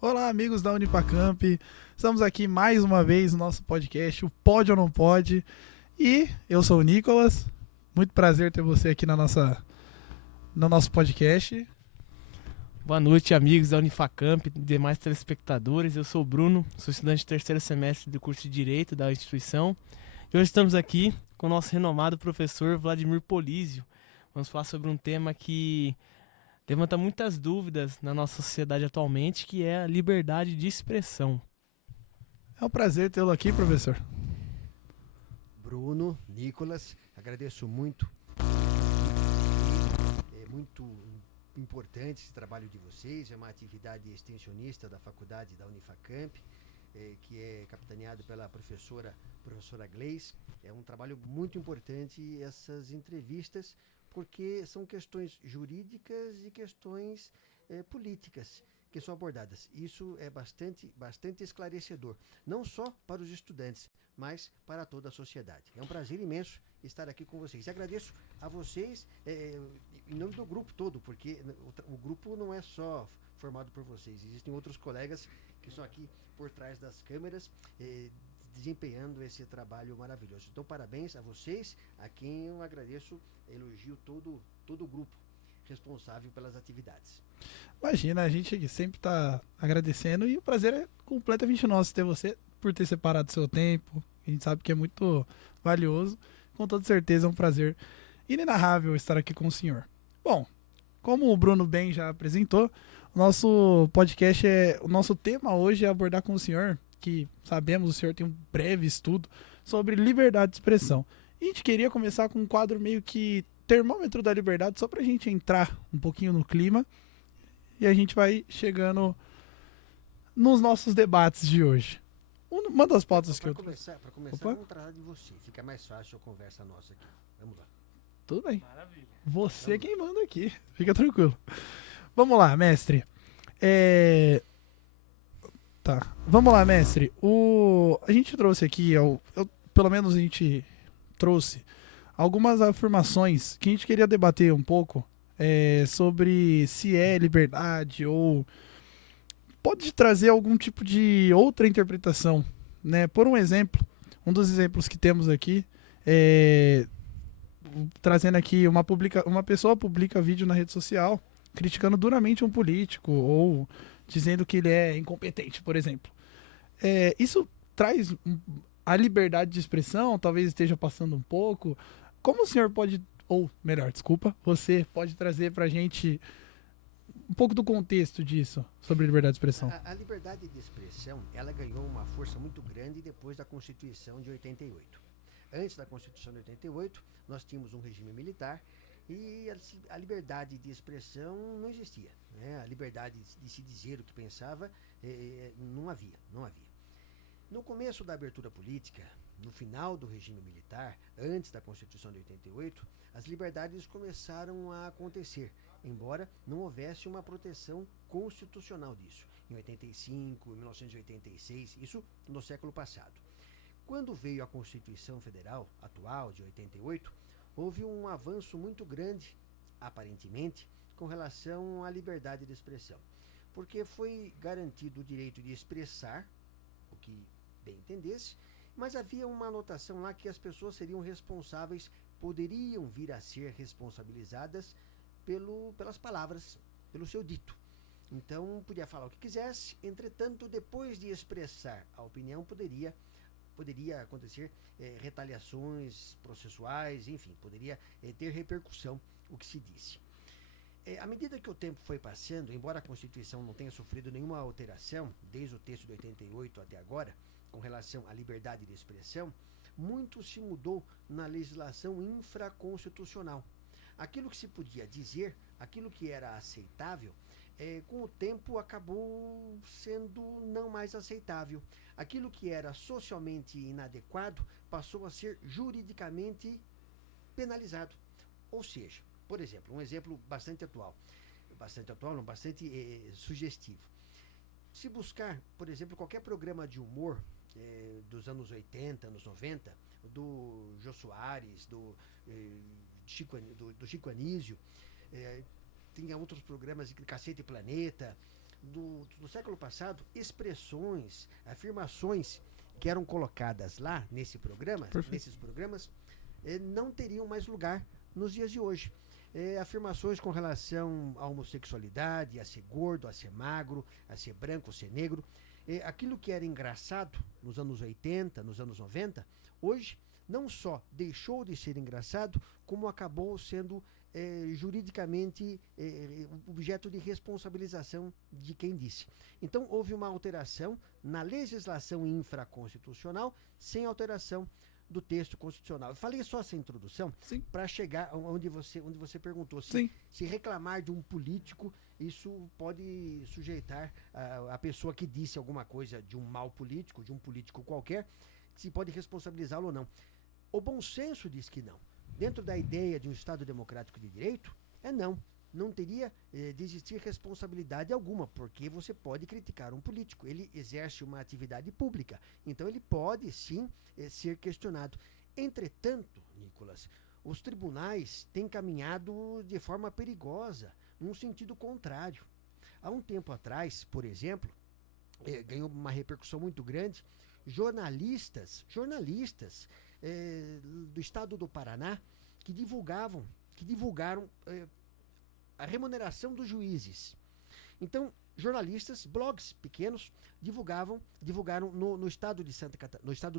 Olá, amigos da Unipacamp. Estamos aqui mais uma vez no nosso podcast, o Pode ou Não Pode. E eu sou o Nicolas. Muito prazer ter você aqui no nosso podcast. Boa noite, amigos da Unifacamp e demais telespectadores. Eu sou o Bruno, sou estudante de terceiro semestre do curso de Direito da instituição. E hoje estamos aqui com o nosso renomado professor Vladimir Polísio. Vamos falar sobre um tema que levanta muitas dúvidas na nossa sociedade atualmente, que é a liberdade de expressão. É um prazer tê-lo aqui, professor. Bruno, Nicolas, agradeço muito. É muito importante esse trabalho de vocês. É uma atividade extensionista da faculdade da Unifacamp, que é capitaneado pela professora Gleis. É um trabalho muito importante essas entrevistas, porque são questões jurídicas e questões políticas que são abordadas. Isso é bastante esclarecedor, não só para os estudantes, mas para toda a sociedade. É um prazer imenso estar aqui com vocês. E agradeço a vocês em nome do grupo todo, porque o grupo não é só formado por vocês, existem outros colegas que estão aqui por trás das câmeras, desempenhando esse trabalho maravilhoso. Então, parabéns a vocês, a quem eu agradeço, elogio todo o grupo responsável pelas atividades. Imagina, a gente sempre está agradecendo e o prazer é completamente nosso ter você por ter separado seu tempo. A gente sabe que é muito valioso. Com toda certeza é um prazer inenarrável estar aqui com o senhor. Bom, como o Bruno bem já apresentou, o nosso podcast o nosso tema hoje é abordar com o senhor, que sabemos o senhor tem um breve estudo sobre liberdade de expressão. E a gente queria começar com um quadro meio que termômetro da liberdade, só para a gente entrar um pouquinho no clima e a gente vai chegando nos nossos debates de hoje. Uma das pautas que eu trouxe. Para começar, Opa. vamos tratar de você. Fica mais fácil a conversa nossa aqui. Vamos lá. Tudo bem. Maravilha. Você quem manda aqui. Fica tranquilo. Vamos lá, mestre. Tá. Vamos lá, mestre. A gente trouxe aqui, pelo menos a gente trouxe algumas afirmações que a gente queria debater um pouco sobre se é liberdade ou pode trazer algum tipo de outra interpretação, né? Por um exemplo, um dos exemplos que temos aqui trazendo aqui uma pessoa publica vídeo na rede social criticando duramente um político ou dizendo que ele é incompetente, por exemplo. Isso traz a liberdade de expressão, talvez esteja passando um pouco. Como o senhor pode, ou melhor, desculpa, você pode trazer pra gente um pouco do contexto disso, sobre liberdade de expressão? A liberdade de expressão, ela ganhou uma força muito grande depois da Constituição de 88. Antes da Constituição de 88, nós tínhamos um regime militar e a liberdade de expressão não existia, né? A liberdade de se dizer o que pensava não havia. No começo da abertura política, no final do regime militar, antes da Constituição de 88, as liberdades começaram a acontecer, embora não houvesse uma proteção constitucional disso. Em 85, em 1986, isso no século passado. Quando veio a Constituição Federal atual, de 88, houve um avanço muito grande, aparentemente, com relação à liberdade de expressão. Porque foi garantido o direito de expressar o que bem entendesse, mas havia uma anotação lá que as pessoas seriam responsáveis, poderiam vir a ser responsabilizadas pelas palavras, pelo seu dito. Então, podia falar o que quisesse, entretanto, depois de expressar a opinião, poderia acontecer retaliações processuais, enfim, poderia ter repercussão o que se disse. À medida que o tempo foi passando, embora a Constituição não tenha sofrido nenhuma alteração, desde o texto de 88 até agora, com relação à liberdade de expressão, muito se mudou na legislação infraconstitucional. Aquilo que se podia dizer, aquilo que era aceitável, com o tempo acabou sendo não mais aceitável. Aquilo que era socialmente inadequado passou a ser juridicamente penalizado. Ou seja, por exemplo, um exemplo bastante sugestivo. Se buscar, por exemplo, qualquer programa de humor dos anos 80, anos 90, do Jô Soares, do Chico Anísio, tinha outros programas de Cacete e Planeta, do século passado, expressões, afirmações que eram colocadas lá nesses programas, não teriam mais lugar nos dias de hoje. Afirmações com relação à homossexualidade, a ser gordo, a ser magro, a ser branco, a ser negro. Aquilo que era engraçado nos anos 80, nos anos 90, hoje não só deixou de ser engraçado, como acabou sendo juridicamente objeto de responsabilização de quem disse. Então houve uma alteração na legislação infraconstitucional sem alteração do texto constitucional. Eu falei só essa introdução para chegar onde você perguntou se reclamar de um político, isso pode sujeitar a pessoa que disse alguma coisa de um mau político, de um político qualquer, se pode responsabilizá-lo ou não. O bom senso diz que não. Dentro da ideia de um Estado democrático de direito, não teria de existir responsabilidade alguma, porque você pode criticar um político, ele exerce uma atividade pública, então ele pode sim ser questionado. Entretanto, Nicolas, os tribunais têm caminhado de forma perigosa, num sentido contrário. Há um tempo atrás, por exemplo, ganhou uma repercussão muito grande, jornalistas do estado do Paraná que divulgaram a remuneração dos juízes. Então, jornalistas, blogs pequenos, divulgaram no estado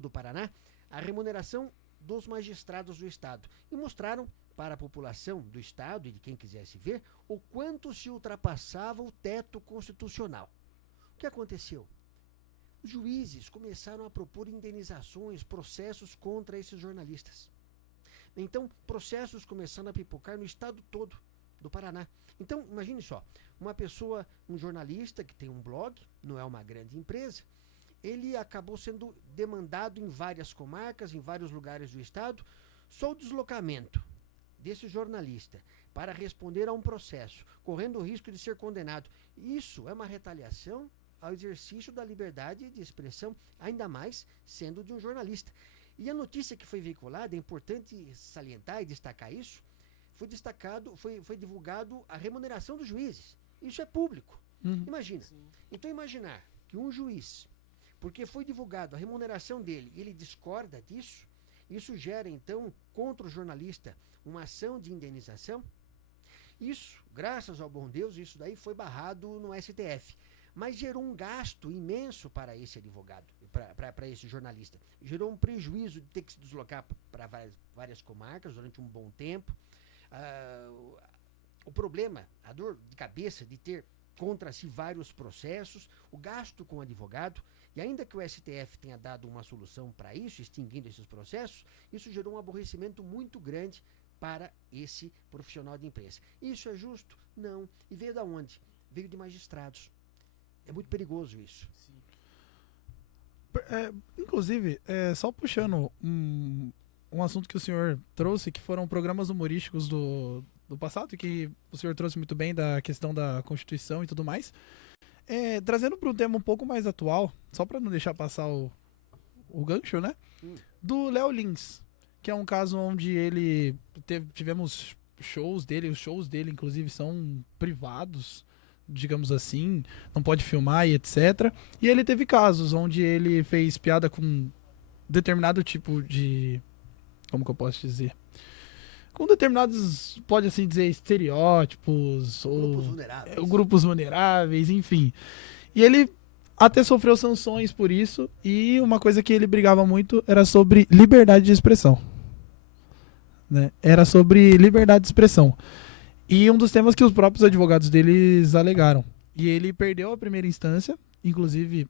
do Paraná a remuneração dos magistrados do estado e mostraram para a população do estado e de quem quisesse ver o quanto se ultrapassava o teto constitucional. O que aconteceu? Os juízes começaram a propor indenizações, processos contra esses jornalistas. Então, processos começaram a pipocar no estado todo do Paraná. Então, imagine só, um jornalista que tem um blog, não é uma grande empresa, ele acabou sendo demandado em várias comarcas, em vários lugares do estado, só o deslocamento desse jornalista para responder a um processo, correndo o risco de ser condenado. Isso é uma retaliação ao exercício da liberdade de expressão, ainda mais sendo de um jornalista. E a notícia que foi veiculada, é importante salientar e destacar isso, foi divulgado a remuneração dos juízes. Isso é público. Imagina. Sim. Então imaginar que um juiz, porque foi divulgado a remuneração dele, ele discorda disso, isso gera então contra o jornalista uma ação de indenização. Isso, graças ao bom Deus, isso daí foi barrado no STF. Mas gerou um gasto imenso para esse advogado, para esse jornalista. Gerou um prejuízo de ter que se deslocar para várias comarcas durante um bom tempo. O problema, a dor de cabeça de ter contra si vários processos, o gasto com o advogado, e ainda que o STF tenha dado uma solução para isso, extinguindo esses processos, isso gerou um aborrecimento muito grande para esse profissional de imprensa. Isso é justo? Não. E veio de onde? Veio de magistrados. É muito perigoso isso. Sim. Inclusive, só puxando um assunto que o senhor trouxe, que foram programas humorísticos do passado, que o senhor trouxe muito bem da questão da Constituição e tudo mais. Trazendo para um tema um pouco mais atual, só para não deixar passar o gancho, né? Do Léo Lins, que é um caso onde tivemos shows dele, os shows dele inclusive são privados, digamos assim, não pode filmar e etc. E ele teve casos onde ele fez piada com determinado tipo de... Como que eu posso dizer? Com determinados, pode assim dizer, estereótipos, grupos vulneráveis, enfim. E ele até sofreu sanções por isso, e uma coisa que ele brigava muito era sobre liberdade de expressão. Né? Era sobre liberdade de expressão. E um dos temas que os próprios advogados deles alegaram. E ele perdeu a primeira instância, inclusive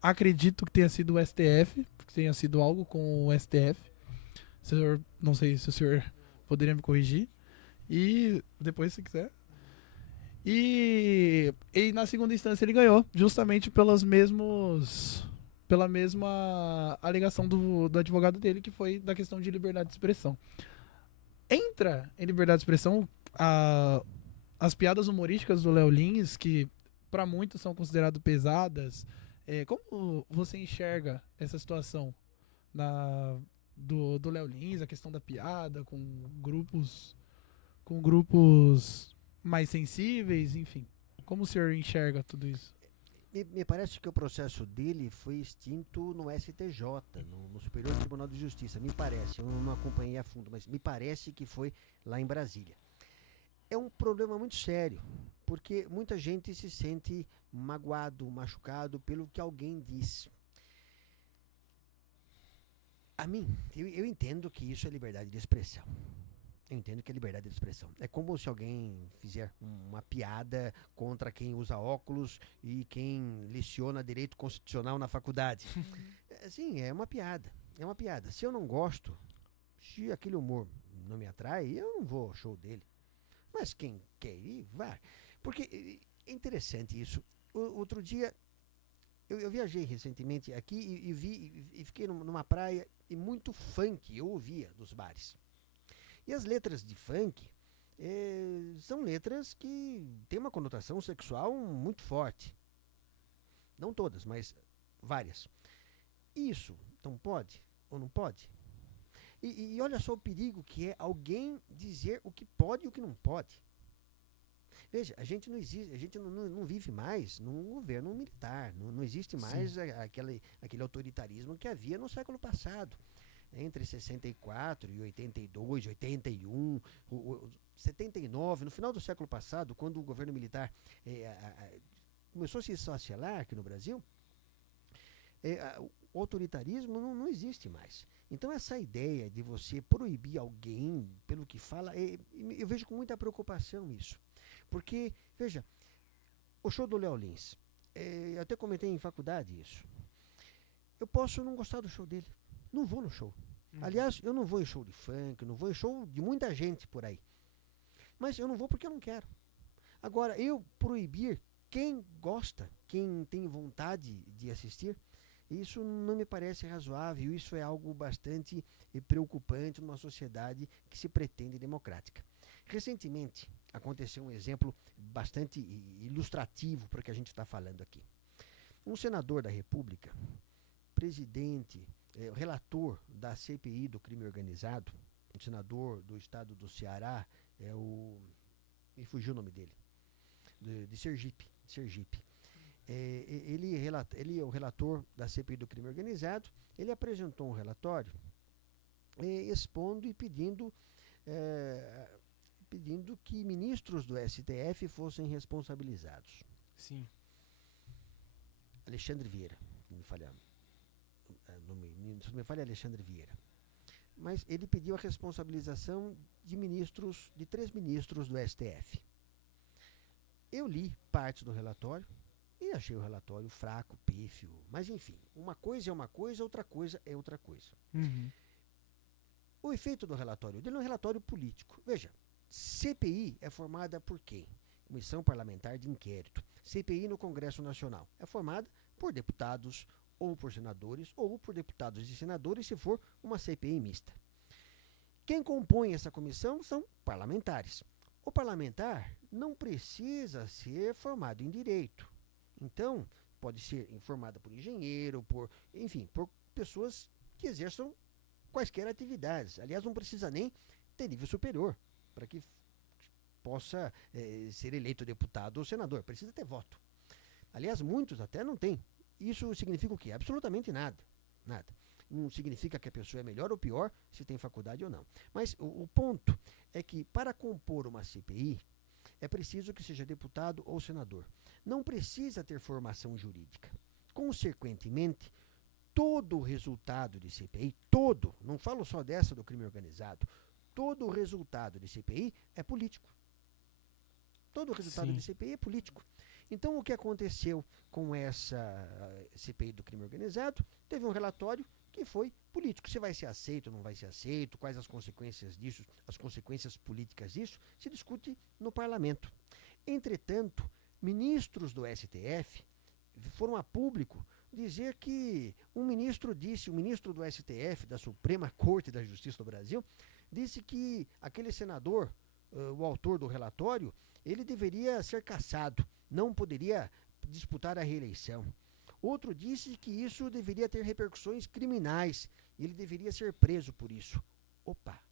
acredito que tenha sido o STF, que tenha sido algo com o STF. Senhor, não sei se o senhor poderia me corrigir. E depois, se quiser. E na segunda instância ele ganhou, justamente pela mesma alegação do advogado dele, que foi da questão de liberdade de expressão. Entra em liberdade de expressão as piadas humorísticas do Léo Lins, que para muitos são consideradas pesadas. Como você enxerga essa situação do Léo Lins, a questão da piada com grupos mais sensíveis, enfim? Como o senhor enxerga tudo isso? Me parece que o processo dele foi extinto no STJ, no Superior Tribunal de Justiça. Me parece, eu não acompanhei a fundo, mas me parece que foi lá em Brasília. É um problema muito sério, porque muita gente se sente magoado, machucado pelo que alguém diz. A mim, eu entendo que isso é liberdade de expressão. Eu entendo que é liberdade de expressão. É como se alguém fizer uma piada contra quem usa óculos e quem leciona direito constitucional na faculdade. Sim, é uma piada. É uma piada. Se eu não gosto, se aquele humor não me atrai, eu não vou ao show dele. Mas quem quer ir, vai. Porque é interessante isso. Outro dia, eu viajei recentemente aqui e fiquei numa praia e muito funk eu ouvia dos bares. E as letras de funk são letras que têm uma conotação sexual muito forte. Não todas, mas várias. Isso, então pode ou não pode? E olha só o perigo que é alguém dizer o que pode e o que não pode. Veja, a gente não vive mais num governo militar, não existe mais aquele autoritarismo que havia no século passado. Entre 64 e 82, 81, 79, no final do século passado, quando o governo militar começou a se esfacelar aqui no Brasil, o autoritarismo não existe mais. Então essa ideia de você proibir alguém pelo que fala, eu vejo com muita preocupação isso. Porque, veja, o show do Léo Lins, eu até comentei em faculdade isso. Eu posso não gostar do show dele. Não vou no show. Aliás, eu não vou em show de funk, não vou em show de muita gente por aí. Mas eu não vou porque eu não quero. Agora, eu proibir quem gosta, quem tem vontade de assistir, isso não me parece razoável. Isso é algo bastante preocupante numa sociedade que se pretende democrática. Recentemente, aconteceu um exemplo bastante ilustrativo para o que a gente está falando aqui. Um senador da República, presidente, relator da CPI do crime organizado, um senador do estado do Ceará, me fugiu o nome dele, de Sergipe. Ele é o relator da CPI do crime organizado. Ele apresentou um relatório expondo e pedindo que ministros do STF fossem responsabilizados. Sim. Alexandre Vieira, se não me falha Alexandre Vieira. Mas ele pediu a responsabilização de 3 ministros do STF. Eu li partes do relatório e achei o relatório fraco, pífio, mas enfim, uma coisa é uma coisa, outra coisa é outra coisa. Uhum. O efeito do relatório dele é um relatório político. Veja, CPI é formada por quem? Comissão Parlamentar de Inquérito. CPI no Congresso Nacional é formada por deputados ou por senadores ou por deputados e senadores se for uma CPI mista. Quem compõe essa comissão são parlamentares. O parlamentar não precisa ser formado em direito. Então, pode ser formada por engenheiro, por pessoas que exerçam quaisquer atividades. Aliás, não precisa nem ter nível superior para que possa ser eleito deputado ou senador. Precisa ter voto. Aliás, muitos até não têm. Isso significa o quê? Absolutamente nada. Nada. Não significa que a pessoa é melhor ou pior se tem faculdade ou não. Mas o ponto é que para compor uma CPI é preciso que seja deputado ou senador. Não precisa ter formação jurídica. Consequentemente, todo o resultado de CPI, não falo só dessa do crime organizado, todo o resultado de CPI é político. Todo o resultado de CPI é político. Então, o que aconteceu com essa CPI do crime organizado? Teve um relatório que foi político. Se vai ser aceito ou não vai ser aceito, quais as consequências disso, as consequências políticas disso, se discute no parlamento. Entretanto, ministros do STF foram a público dizer que o ministro do STF, da Suprema Corte da Justiça do Brasil, disse que aquele senador, o autor do relatório, ele deveria ser cassado, não poderia disputar a reeleição. Outro disse que isso deveria ter repercussões criminais, ele deveria ser preso por isso. Opa,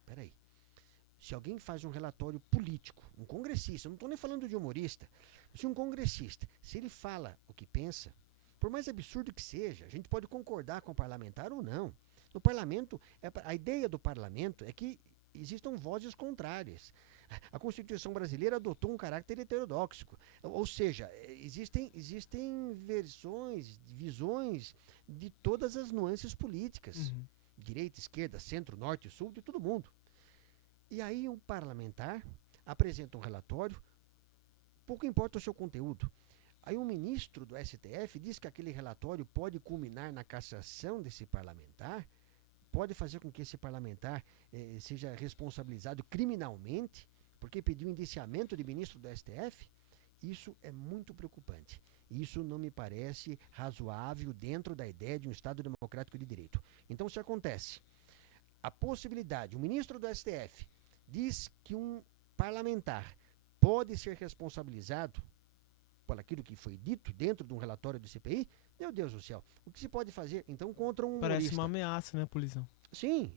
espera aí. Se alguém faz um relatório político, um congressista, eu não estou nem falando de humorista, se um congressista, se ele fala o que pensa, por mais absurdo que seja, a gente pode concordar com o parlamentar ou não. No parlamento, a ideia do parlamento é que existam vozes contrárias. A Constituição brasileira adotou um caráter heterodoxo, ou seja, existem visões de todas as nuances políticas, direita, esquerda, centro, norte, sul, de todo mundo. E aí um parlamentar apresenta um relatório, pouco importa o seu conteúdo. Aí um ministro do STF diz que aquele relatório pode culminar na cassação desse parlamentar, pode fazer com que esse parlamentar seja responsabilizado criminalmente, porque pediu indiciamento de ministro do STF. Isso é muito preocupante. Isso não me parece razoável dentro da ideia de um Estado democrático de direito. Então, se acontece a possibilidade, o ministro do STF diz que um parlamentar pode ser responsabilizado por aquilo que foi dito dentro de um relatório do CPI, meu Deus do céu, o que se pode fazer, então, contra um Parece humorista? uma ameaça, né, polizão? Sim,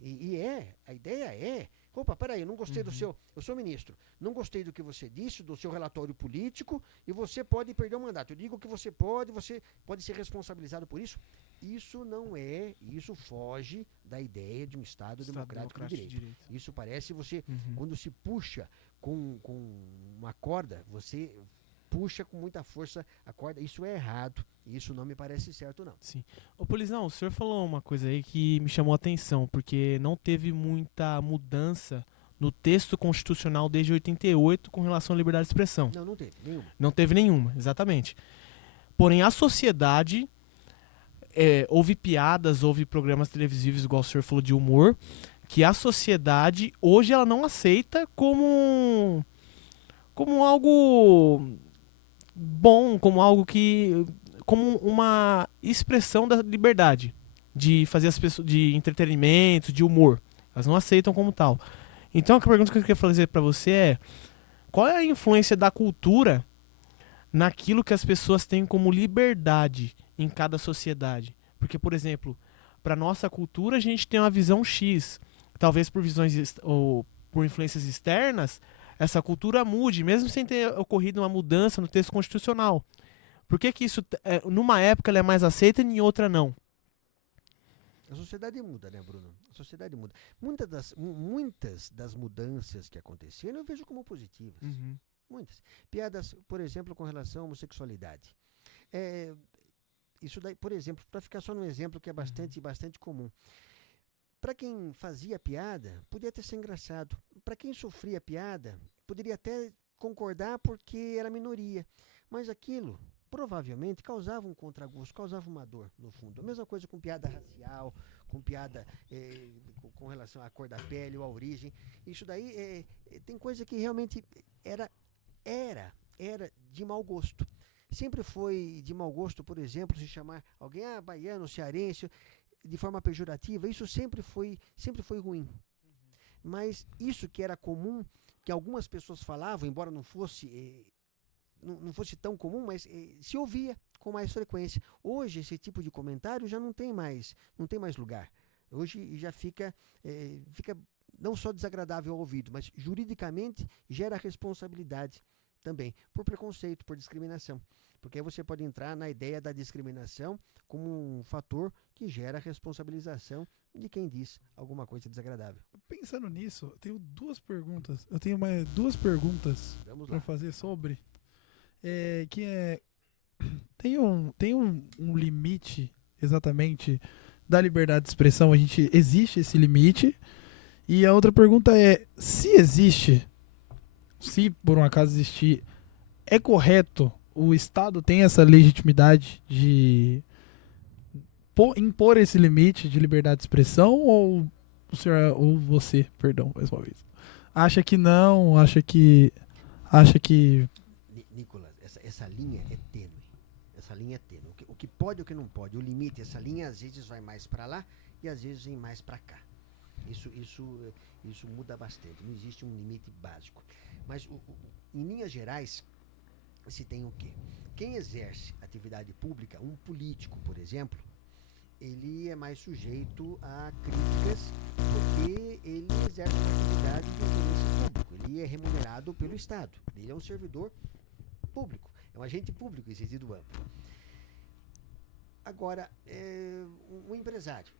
a ideia é, opa, peraí, não gostei do seu, eu sou ministro, não gostei do que você disse, do seu relatório político, e você pode perder o mandato. Eu digo que você pode ser responsabilizado por isso. Isso não é, isso foge da ideia de um Estado democrático de direito. Isso parece você, quando se puxa com uma corda, você puxa com muita força a corda. Isso é errado. Isso não me parece certo, não. Sim. Ô, polizão, o senhor falou uma coisa aí que me chamou a atenção, porque não teve muita mudança no texto constitucional desde 88 com relação à liberdade de expressão. Não teve nenhuma. Não teve nenhuma, exatamente. Porém, a sociedade, houve piadas, houve programas televisivos, igual o senhor falou, de humor, que a sociedade, hoje, ela não aceita como algo bom, como algo como uma expressão da liberdade de fazer as pessoas, de entretenimento, de humor. Elas não aceitam como tal. Então a pergunta que eu queria fazer para você é: qual é a influência da cultura naquilo que as pessoas têm como liberdade em cada sociedade? Porque, por exemplo, para nossa cultura a gente tem uma visão X, talvez por visões ou por influências externas, essa cultura mude, mesmo sem ter ocorrido uma mudança no texto constitucional. Por que isso, numa época, ela é mais aceita e em outra não? A sociedade muda, né, Bruno? A sociedade muda. Muitas das mudanças que aconteceram eu vejo como positivas. Muitas. Piadas, por exemplo, com relação à homossexualidade. Isso daí, por exemplo, para ficar só num exemplo que é bastante comum. Para quem fazia piada, podia até ser engraçado. Para quem sofria piada, poderia até concordar porque era minoria. Mas aquilo provavelmente causava um contragosto, causava uma dor, no fundo. A mesma coisa com piada racial, com piada com relação à cor da pele ou à origem. Isso daí tem coisa que realmente era de mau gosto. Sempre foi de mau gosto, por exemplo, se chamar alguém baiano, cearense, de forma pejorativa. Isso sempre foi ruim. Mas isso que era comum, que algumas pessoas falavam, embora não fosse tão comum, mas se ouvia com mais frequência. Hoje esse tipo de comentário já não tem mais lugar. Hoje já fica não só desagradável ao ouvido, mas juridicamente gera responsabilidade também, por preconceito, por discriminação. Porque aí você pode entrar na ideia da discriminação como um fator que gera responsabilização de quem diz alguma coisa desagradável. Pensando nisso, eu tenho duas perguntas. Eu tenho mais duas perguntas para fazer sobre. Tem um limite exatamente da liberdade de expressão. Existe esse limite? E a outra pergunta é: se por um acaso existir, é correto, o Estado tem essa legitimidade de impor esse limite de liberdade de expressão, ou o senhor, ou você, perdão, mais uma vez, acha que não, acha que Nicolas, essa linha é tênue. Essa linha é tênue. O que pode e o que não pode. O limite, essa linha às vezes vai mais para lá e às vezes vem mais para cá. Isso muda bastante. Não existe um limite básico. Mas em linhas gerais, se tem o quê? Quem exerce atividade pública, um político, por exemplo, ele é mais sujeito a críticas porque ele exerce uma atividade de interesse ele é remunerado pelo Estado. Ele é um servidor público, é um agente público em sentido amplo. Agora, um empresário,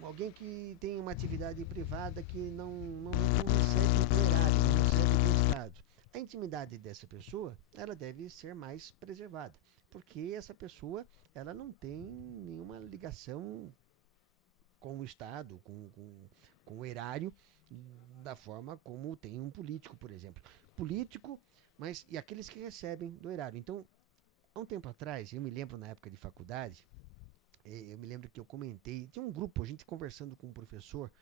alguém que tem uma atividade privada que não recebe do erário, não recebe do Estado. A intimidade dessa pessoa, ela deve ser mais preservada, porque essa pessoa, ela não tem nenhuma ligação com o Estado, com o erário, da forma como tem um político, por exemplo. Político, mas e aqueles que recebem do erário. Então, há um tempo atrás, eu me lembro na época de faculdade, eu me lembro que eu comentei, tinha um grupo, a gente conversando com um professor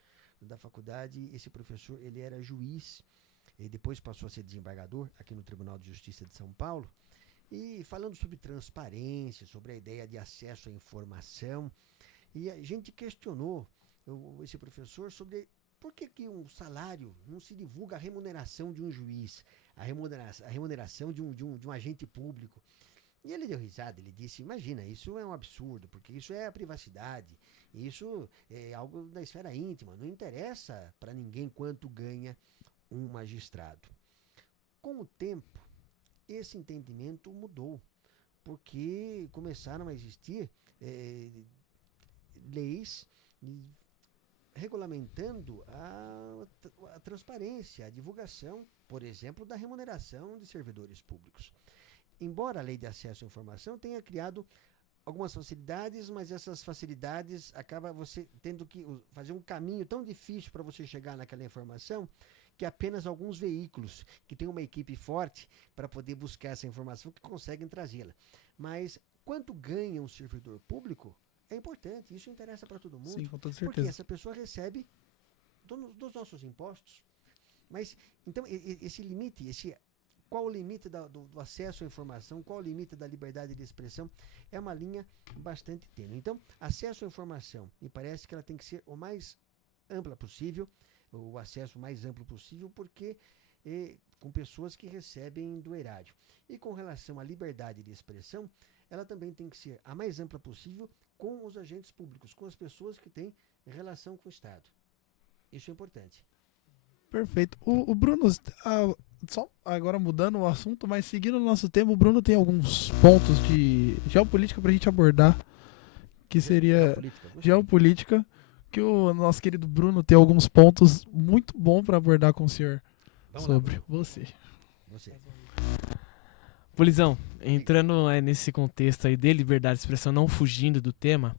da faculdade, esse professor, ele era juiz, e depois passou a ser desembargador aqui no Tribunal de Justiça de São Paulo, e falando sobre transparência, sobre a ideia de acesso à informação, e a gente questionou esse professor sobre por que um salário não se divulga a remuneração de um juiz, a remuneração de um agente público. E ele deu risada, ele disse, imagina, isso é um absurdo, porque isso é a privacidade, isso é algo da esfera íntima, não interessa para ninguém quanto ganha um magistrado. Com o tempo, esse entendimento mudou, porque começaram a existir leis regulamentando a transparência, a divulgação, por exemplo, da remuneração de servidores públicos. Embora a lei de acesso à informação tenha criado algumas facilidades, mas essas facilidades acaba você tendo que fazer um caminho tão difícil para você chegar naquela informação que apenas alguns veículos que têm uma equipe forte para poder buscar essa informação que conseguem trazê-la. Mas quanto ganha um servidor público é importante, isso interessa para todo mundo. Sim, com toda porque certeza. essa pessoa recebe dos nossos impostos. Mas, então, esse limite, qual o limite do acesso à informação, qual o limite da liberdade de expressão, é uma linha bastante tênue. Então, acesso à informação, me parece que ela tem que ser o mais ampla possível, o acesso mais amplo possível, porque com pessoas que recebem do erário. E com relação à liberdade de expressão, ela também tem que ser a mais ampla possível com os agentes públicos, com as pessoas que têm relação com o Estado. Isso é importante. Perfeito. O Bruno, só agora mudando o assunto, mas seguindo o nosso tema, o Bruno tem alguns pontos de geopolítica pra gente abordar, que seria geopolítica, que o nosso querido Bruno tem alguns pontos muito bons pra abordar com o senhor. Vamos sobre lá, você. Polizão, entrando nesse contexto aí de liberdade de expressão, não fugindo do tema,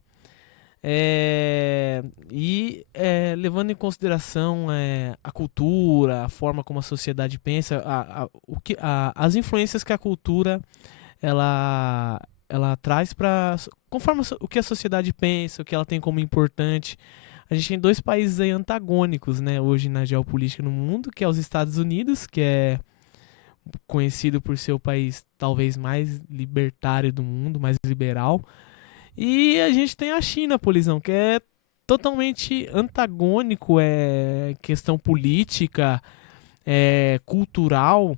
levando em consideração a cultura, a forma como a sociedade pensa, as influências que a cultura ela traz para conforme o que a sociedade pensa, o que ela tem como importante. A gente tem dois países aí antagônicos, né, hoje na geopolítica no mundo, que é os Estados Unidos, que é conhecido por ser o país talvez mais libertário do mundo, mais liberal. E a gente tem a China, Polizão, que é totalmente antagônico, questão política, cultural,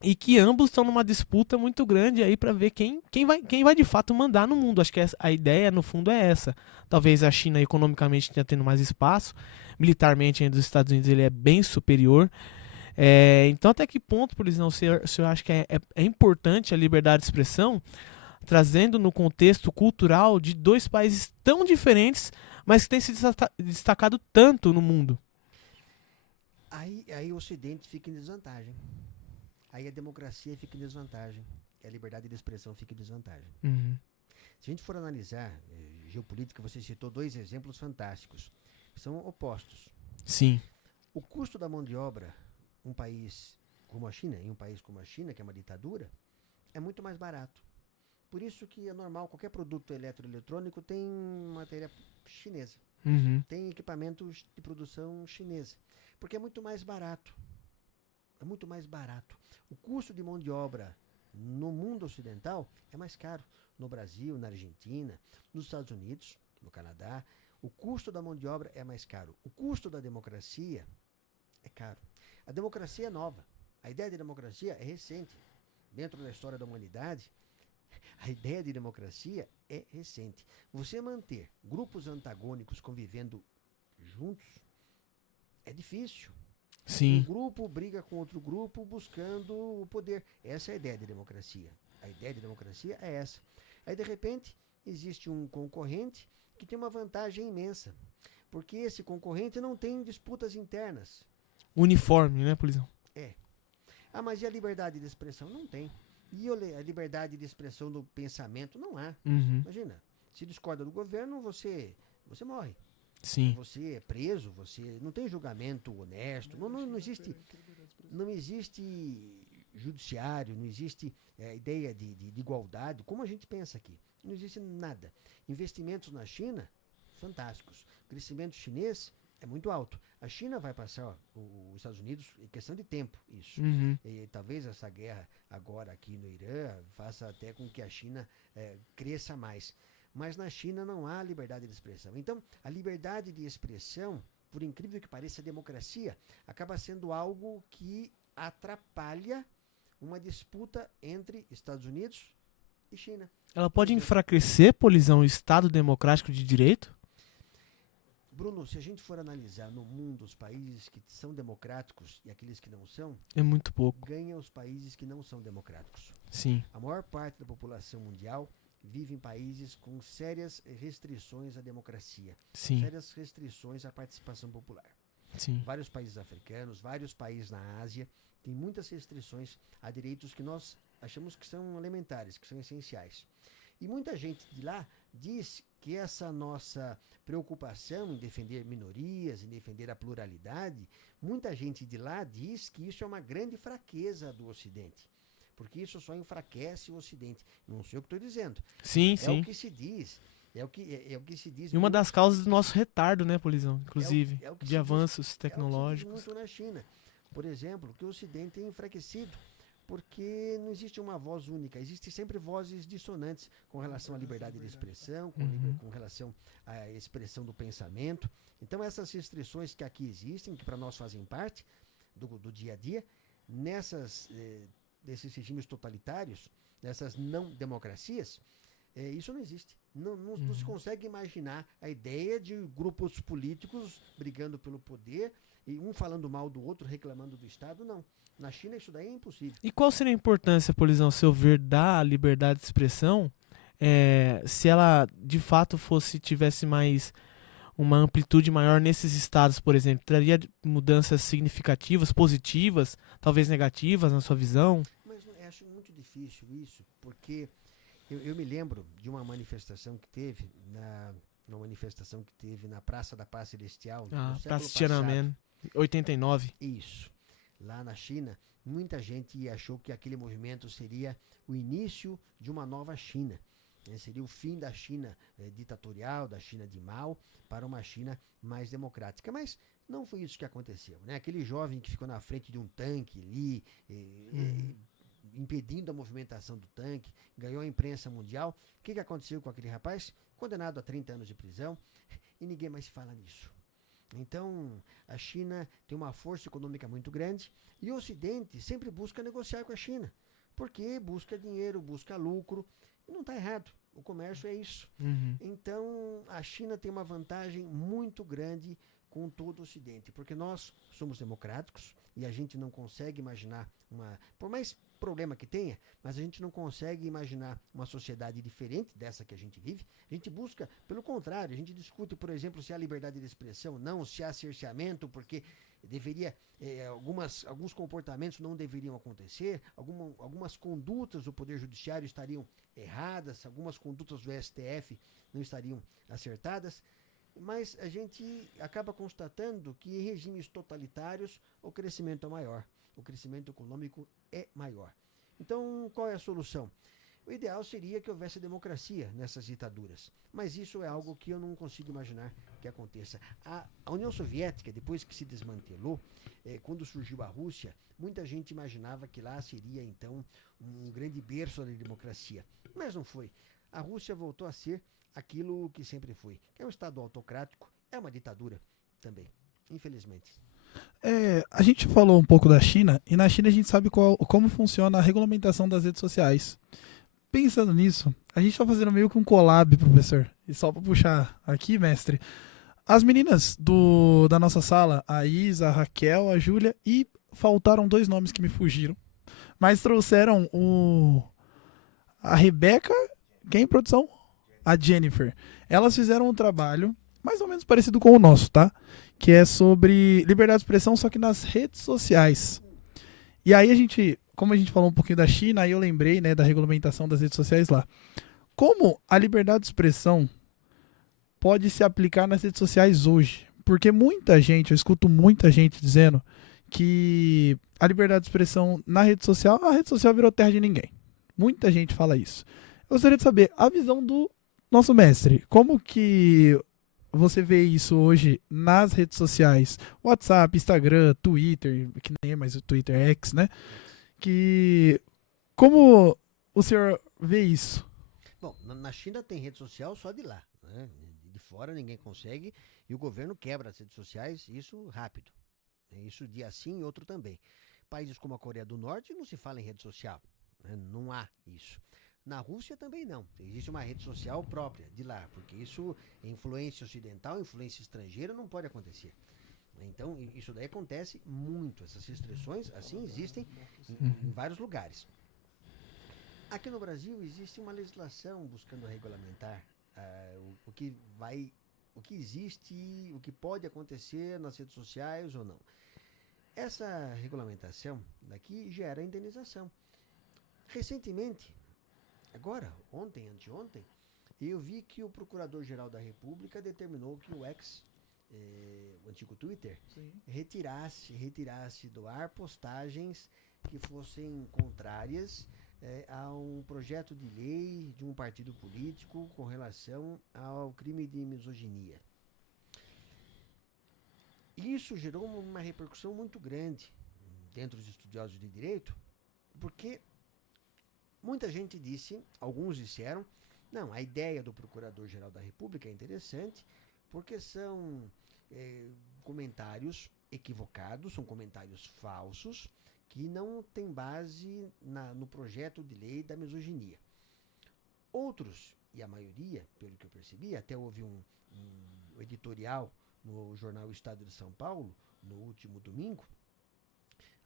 e que ambos estão numa disputa muito grande aí para ver quem vai de fato mandar no mundo. Acho que a ideia, no fundo, é essa. Talvez a China economicamente esteja tendo mais espaço, militarmente ainda os Estados Unidos ele é bem superior. Então, até que ponto, Polizão, o senhor acha que é importante a liberdade de expressão, trazendo no contexto cultural de dois países tão diferentes, mas que têm se destacado tanto no mundo? Aí o Ocidente fica em desvantagem. Aí a democracia fica em desvantagem. E a liberdade de expressão fica em desvantagem. Uhum. Se a gente for analisar geopolítica, você citou dois exemplos fantásticos. São opostos. Sim. O custo da mão de obra, um país como a China, em um país como a China, que é uma ditadura, é muito mais barato. Por isso que é normal, qualquer produto eletroeletrônico tem matéria chinesa. Uhum. Tem equipamentos de produção chinesa. Porque é muito mais barato. É muito mais barato. O custo de mão de obra no mundo ocidental é mais caro. No Brasil, na Argentina, nos Estados Unidos, no Canadá. O custo da mão de obra é mais caro. O custo da democracia é caro. A democracia é nova. A ideia de democracia é recente. Dentro da história da humanidade, a ideia de democracia é recente. Você manter grupos antagônicos convivendo juntos é difícil. Sim. Um grupo briga com outro grupo buscando o poder. Essa é a ideia de democracia. A ideia de democracia é essa. Aí, de repente, existe um concorrente que tem uma vantagem imensa, porque esse concorrente não tem disputas internas. Uniforme, né, Polizão? Ah, mas e a liberdade de expressão? Não tem. E a liberdade de expressão do pensamento? Não há. Uhum. Imagina, se discorda do governo, você morre. Sim. Você é preso, você não tem julgamento honesto, não existe judiciário, não existe ideia de igualdade, como a gente pensa aqui. Não existe nada. Investimentos na China, fantásticos. O crescimento chinês é muito alto. A China vai passar os Estados Unidos em questão de tempo, isso. Uhum. E talvez essa guerra agora aqui no Irã faça até com que a China cresça mais. Mas na China não há liberdade de expressão. Então, a liberdade de expressão, por incrível que pareça, a democracia, acaba sendo algo que atrapalha uma disputa entre Estados Unidos e China. Ela pode enfraquecer, Polizão, o Estado Democrático de Direito? Bruno, se a gente for analisar no mundo os países que são democráticos e aqueles que não são, É muito pouco. ganha os países que não são democráticos. Sim. A maior parte da população mundial vive em países com sérias restrições à democracia, Sim. sérias restrições à participação popular. Sim. Vários países africanos, vários países na Ásia têm muitas restrições a direitos que nós achamos que são elementares, que são essenciais. E muita gente de lá diz que essa nossa preocupação em defender minorias, em defender a pluralidade, muita gente de lá diz que isso é uma grande fraqueza do Ocidente, porque isso só enfraquece o Ocidente. Não sei o que estou dizendo. Sim, É sim. o que se diz. É o que se diz. E uma das causas do nosso retardo, né, Polizão? Inclusive, é o que de se diz- avanços É o que se diz tecnológicos. muito na China. Por exemplo, que o Ocidente é enfraquecido, porque não existe uma voz única, existem sempre vozes dissonantes com relação à liberdade de expressão, com relação à expressão do pensamento. Então, essas restrições que aqui existem, que para nós fazem parte do dia a dia, desses regimes totalitários, dessas não democracias, isso não existe. Não se consegue imaginar a ideia de grupos políticos brigando pelo poder e um falando mal do outro, reclamando do Estado. Não. Na China isso daí é impossível. E qual seria a importância, Polizão, ao seu ver, da liberdade de expressão se ela, de fato, tivesse mais uma amplitude maior nesses estados, por exemplo? Traria mudanças significativas, positivas, talvez negativas, na sua visão? Mas eu acho muito difícil isso, porque eu me lembro de uma manifestação que teve na Praça da Paz Celestial, no século Praça passado. Tiananmen, 89. Isso. Lá na China, muita gente achou que aquele movimento seria o início de uma nova China. Seria o fim da China ditatorial, da China de Mao, para uma China mais democrática. Mas não foi isso que aconteceu, né? Aquele jovem que ficou na frente de um tanque ali, impedindo a movimentação do tanque, ganhou a imprensa mundial. O que aconteceu com aquele rapaz? Condenado a 30 anos de prisão, e ninguém mais fala nisso. Então, a China tem uma força econômica muito grande e o Ocidente sempre busca negociar com a China, porque busca dinheiro, busca lucro, e não está errado. O comércio é isso. Uhum. Então, a China tem uma vantagem muito grande com todo o Ocidente, porque nós somos democráticos e a gente não consegue imaginar por mais problema que tenha, mas a gente não consegue imaginar uma sociedade diferente dessa que a gente vive. A gente busca, pelo contrário, a gente discute, por exemplo, se há liberdade de expressão ou não, se há cerceamento, porque alguns comportamentos não deveriam acontecer, algumas condutas do Poder Judiciário estariam erradas, algumas condutas do STF não estariam acertadas. Mas a gente acaba constatando que em regimes totalitários o crescimento é maior, o crescimento econômico é maior. Então, qual é a solução? O ideal seria que houvesse democracia nessas ditaduras, mas isso é algo que eu não consigo imaginar que aconteça. A União Soviética, depois que se desmantelou, quando surgiu a Rússia, muita gente imaginava que lá seria então um grande berço da democracia, mas não foi. A Rússia voltou a ser aquilo que sempre foi, que é um Estado autocrático, é uma ditadura também, infelizmente. A gente falou um pouco da China, e na China a gente sabe como funciona a regulamentação das redes sociais. Pensando nisso, a gente está fazendo meio que um collab, professor. E só para puxar aqui, mestre, as meninas da nossa sala, a Isa, a Raquel, a Júlia, e faltaram 2 nomes que me fugiram. Mas trouxeram a Rebeca, quem em produção? A Jennifer. Elas fizeram um trabalho mais ou menos parecido com o nosso, tá? Que é sobre liberdade de expressão, só que nas redes sociais. E aí como a gente falou um pouquinho da China, aí eu lembrei, né, da regulamentação das redes sociais lá. Como a liberdade de expressão pode se aplicar nas redes sociais hoje? Porque eu escuto muita gente dizendo que a liberdade de expressão na rede social, a rede social virou terra de ninguém. Muita gente fala isso. Eu gostaria de saber a visão do nosso mestre. Como que você vê isso hoje nas redes sociais? WhatsApp, Instagram, Twitter, que nem é mais o Twitter, X, né? Como o senhor vê isso? Bom, na China tem rede social só de lá, né? De fora ninguém consegue e o governo quebra as redes sociais, isso rápido. Isso dia sim e outro também. Países como a Coreia do Norte não se fala em rede social, né? Não há isso. Na Rússia também não. Existe uma rede social própria de lá, porque isso é influência ocidental, influência estrangeira, não pode acontecer. Então, isso daí acontece muito. Essas restrições, assim, existem em vários lugares. Aqui no Brasil existe uma legislação buscando regulamentar o que existe, o que pode acontecer nas redes sociais ou não. Essa regulamentação daqui gera indenização. Recentemente, agora, anteontem, eu vi que o Procurador-Geral da República determinou que o X, o antigo Twitter, retirasse do ar postagens que fossem contrárias a um projeto de lei de um partido político com relação ao crime de misoginia. Isso gerou uma repercussão muito grande dentro dos estudiosos de direito, porque muita gente disse, alguns disseram, não, a ideia do Procurador-Geral da República é interessante, porque são comentários equivocados, são comentários falsos, que não têm base no projeto de lei da misoginia. Outros, e a maioria, pelo que eu percebi, até houve um editorial no jornal Estado de São Paulo, no último domingo,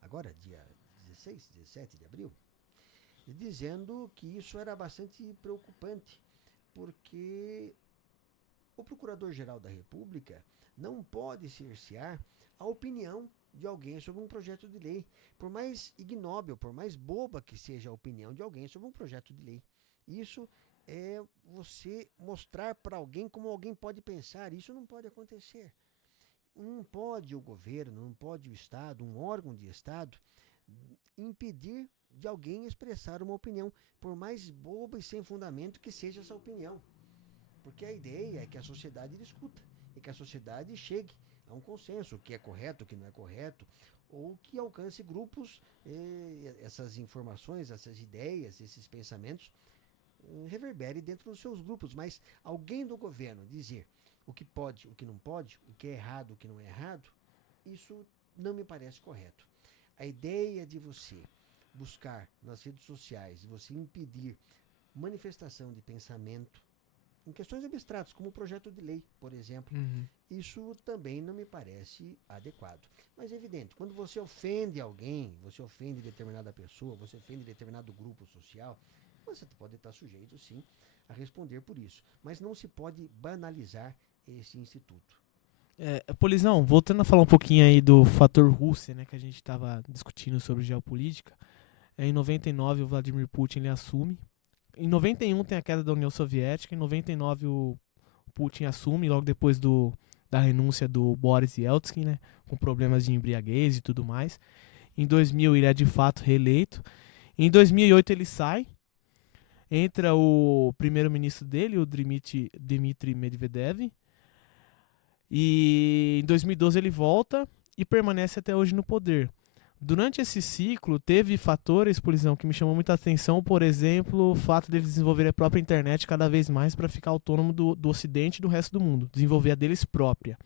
agora dia 16, 17 de abril, dizendo que isso era bastante preocupante, porque o Procurador-Geral da República não pode cercear a opinião de alguém sobre um projeto de lei, por mais ignóbil, por mais boba que seja a opinião de alguém sobre um projeto de lei. Isso é você mostrar para alguém como alguém pode pensar. Isso não pode acontecer. Não pode o governo, não pode o Estado, um órgão de Estado, impedir de alguém expressar uma opinião, por mais boba e sem fundamento que seja essa opinião. Porque a ideia é que a sociedade discuta, e que a sociedade chegue a um consenso, o que é correto, o que não é correto, ou que alcance grupos, essas informações, essas ideias, esses pensamentos, reverbere dentro dos seus grupos. Mas alguém do governo dizer o que pode, o que não pode, o que é errado, o que não é errado, isso não me parece correto. A ideia de você buscar nas redes sociais, de você impedir manifestação de pensamento em questões abstratas, como o projeto de lei, por exemplo, isso também não me parece adequado. Mas é evidente, quando você ofende alguém, você ofende determinada pessoa, você ofende determinado grupo social, você pode estar sujeito, sim, a responder por isso. Mas não se pode banalizar esse instituto. Polizão, voltando a falar um pouquinho aí do fator Rússia, né, que a gente estava discutindo sobre geopolítica, em 99 o Vladimir Putin ele assume. Em 91 tem a queda da União Soviética, em 99 o Putin assume, logo depois da renúncia do Boris Yeltsin, né, com problemas de embriaguez e tudo mais. Em 2000 ele é de fato reeleito. Em 2008 ele sai, entra o primeiro-ministro dele, o Dmitry Medvedev, e em 2012 ele volta e permanece até hoje no poder. Durante esse ciclo, teve fatores, Polizão, que me chamou muita atenção, por exemplo, o fato deles desenvolverem a própria internet cada vez mais para ficar autônomo do Ocidente e do resto do mundo, desenvolver a deles própria.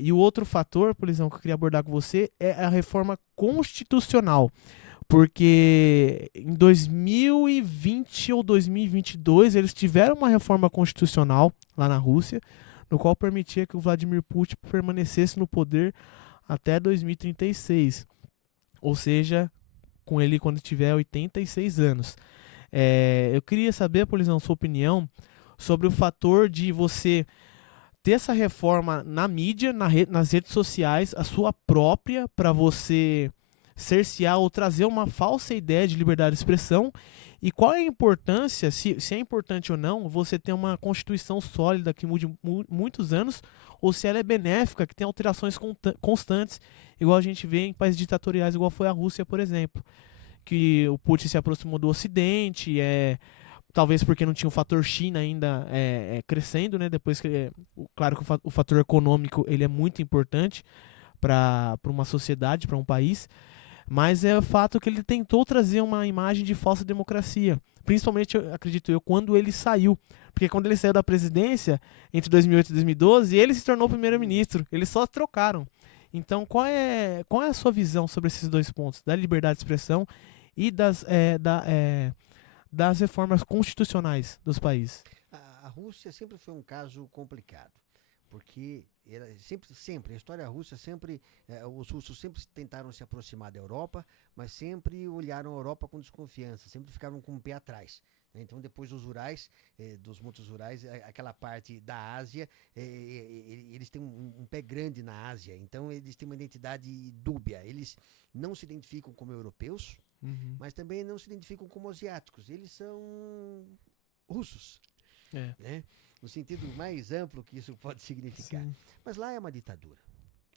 E o outro fator, Polizão, que eu queria abordar com você é a reforma constitucional, porque em 2020 ou 2022 eles tiveram uma reforma constitucional lá na Rússia, no qual permitia que o Vladimir Putin permanecesse no poder até 2036, ou seja, com ele quando tiver 86 anos. Eu queria saber, Polizão, sua opinião sobre o fator de você ter essa reforma na mídia, nas redes sociais, a sua própria, para você cercear ou trazer uma falsa ideia de liberdade de expressão, e qual é a importância, se é importante ou não, você ter uma constituição sólida que mude muitos anos, ou se ela é benéfica, que tem alterações constantes, igual a gente vê em países ditatoriais, igual foi a Rússia, por exemplo, que o Putin se aproximou do Ocidente, talvez porque não tinha o fator China ainda crescendo, né? Depois que, claro que o fator econômico ele é muito importante para uma sociedade, para um país, mas é o fato que ele tentou trazer uma imagem de falsa democracia, principalmente, acredito eu, quando ele saiu, porque quando ele saiu da presidência, entre 2008 e 2012, ele se tornou primeiro-ministro, eles só trocaram. Então, qual é a sua visão sobre esses dois pontos, da liberdade de expressão e das reformas constitucionais dos países? A Rússia sempre foi um caso complicado, porque sempre, a história russa sempre, os russos sempre tentaram se aproximar da Europa, mas sempre olharam a Europa com desconfiança, sempre ficaram com o pé atrás. Então, depois dos Urais, dos Montes Urais, aquela parte da Ásia, eles têm um pé grande na Ásia, então eles têm uma identidade dúbia. Eles não se identificam como europeus, mas também não se identificam como asiáticos. Eles são russos, né? No sentido mais amplo que isso pode significar. Sim. Mas lá é uma ditadura.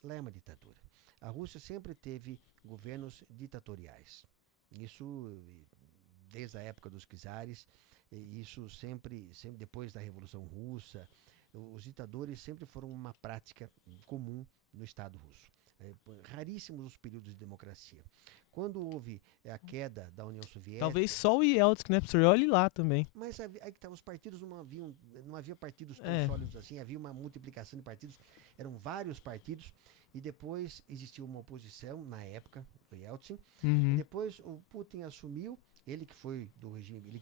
Lá é uma ditadura. A Rússia sempre teve governos ditatoriais. Isso desde a época dos czares, isso sempre depois da Revolução Russa, os ditadores sempre foram uma prática comum no Estado russo. Raríssimos os períodos de democracia. Quando houve a queda da União Soviética... Talvez só o Yeltsin, né, professor? Olhe lá também. Mas aí que tá, os partidos não havia partidos tão sólidos assim, havia uma multiplicação de partidos, eram vários partidos, e depois existiu uma oposição, na época, do Yeltsin, e depois o Putin assumiu, ele que foi do regime,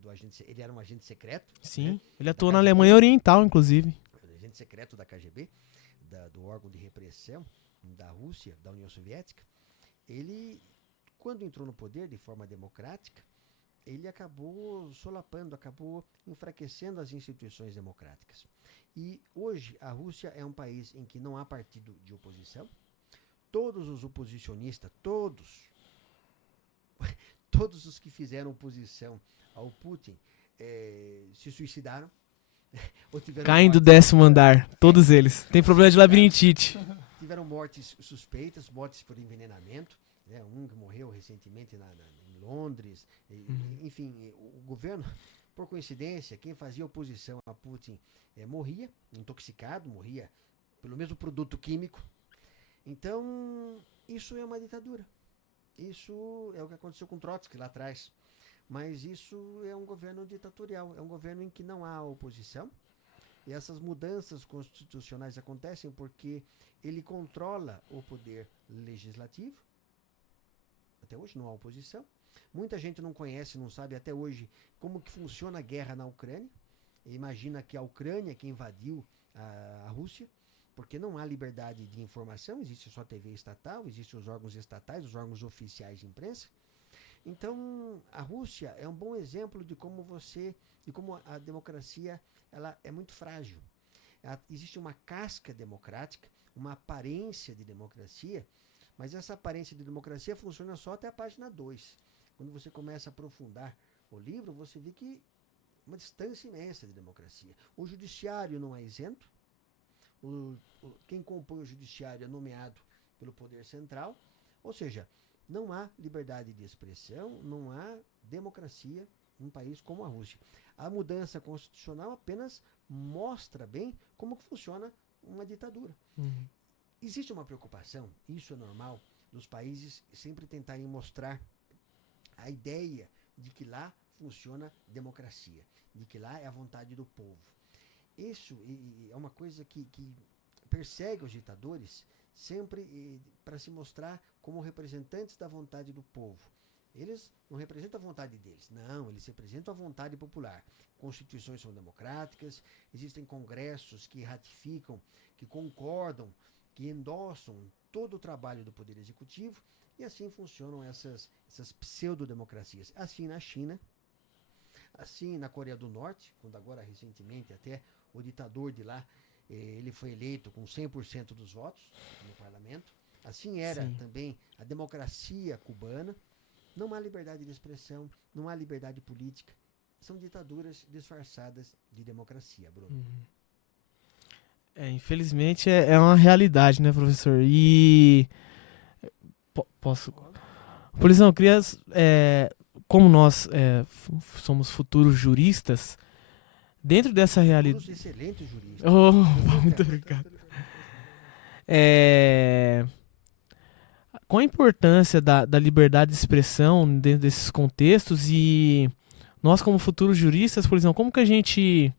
do agente, ele era um agente secreto. Sim, né, ele atuou na Alemanha Oriental, inclusive. Agente secreto da KGB, do órgão de repressão da Rússia, da União Soviética. Ele, quando entrou no poder de forma democrática, ele acabou solapando, acabou enfraquecendo as instituições democráticas. E hoje a Rússia é um país em que não há partido de oposição. Todos os oposicionistas, todos os que fizeram oposição ao Putin se suicidaram. Caem do 10º andar, todos eles. Tem problema de labirintite. Tiveram mortes suspeitas, mortes por envenenamento, né? Um que morreu recentemente em Londres. Enfim, o governo, por coincidência, quem fazia oposição a Putin morria intoxicado, morria pelo mesmo produto químico. Então, isso é uma ditadura. Isso é o que aconteceu com Trotsky lá atrás. Mas isso é um governo ditatorial, é um governo em que não há oposição. E essas mudanças constitucionais acontecem porque ele controla o poder legislativo. Até hoje não há oposição. Muita gente não conhece, não sabe até hoje como que funciona a guerra na Ucrânia. Imagina que a Ucrânia que invadiu a Rússia, porque não há liberdade de informação, existe só TV estatal, existem os órgãos estatais, os órgãos oficiais de imprensa. Então, a Rússia é um bom exemplo de como a democracia ela é muito frágil. Existe uma casca democrática, uma aparência de democracia, mas essa aparência de democracia funciona só até a página 2. Quando você começa a aprofundar o livro, você vê que uma distância imensa de democracia. O judiciário não é isento. Quem compõe o judiciário é nomeado pelo poder central. Ou seja, não há liberdade de expressão, não há democracia num país como a Rússia. A mudança constitucional apenas mostra bem como que funciona uma ditadura. Existe uma preocupação, isso é normal, dos países sempre tentarem mostrar a ideia de que lá funciona democracia, de que lá é a vontade do povo. Isso é uma coisa que persegue os ditadores sempre para se mostrar como representantes da vontade do povo. Eles não representam a vontade deles. Não, eles representam a vontade popular. Constituições são democráticas, existem congressos que ratificam, que concordam, que endossam todo o trabalho do Poder Executivo, e assim funcionam essas pseudo-democracias. Assim na China, assim na Coreia do Norte, quando agora recentemente até o ditador de lá, ele foi eleito com 100% dos votos no parlamento. Assim era também a democracia cubana. Não há liberdade de expressão, não há liberdade política. São ditaduras disfarçadas de democracia, Bruno. Infelizmente é uma realidade, né, professor? E posso... Por exemplo, eu queria, como nós somos futuros juristas, dentro dessa realidade... Excelentes juristas. Muito obrigado. Qual a importância da liberdade de expressão dentro desses contextos e nós como futuros juristas, por exemplo, como que a gente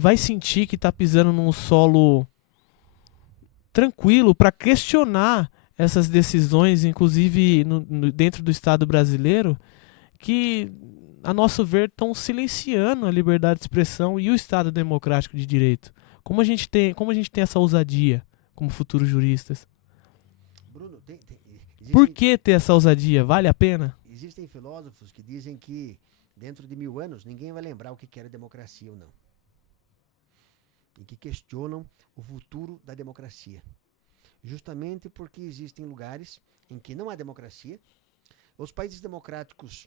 vai sentir que está pisando num solo tranquilo para questionar essas decisões, inclusive dentro do Estado brasileiro, que, a nosso ver, estão silenciando a liberdade de expressão e o Estado democrático de direito. Como a gente tem essa ousadia como futuros juristas? Bruno, por que ter essa ousadia? Vale a pena? Existem filósofos que dizem que dentro de 1000 anos ninguém vai lembrar o que era democracia ou não. E que questionam o futuro da democracia. Justamente porque existem lugares em que não há democracia. Os países democráticos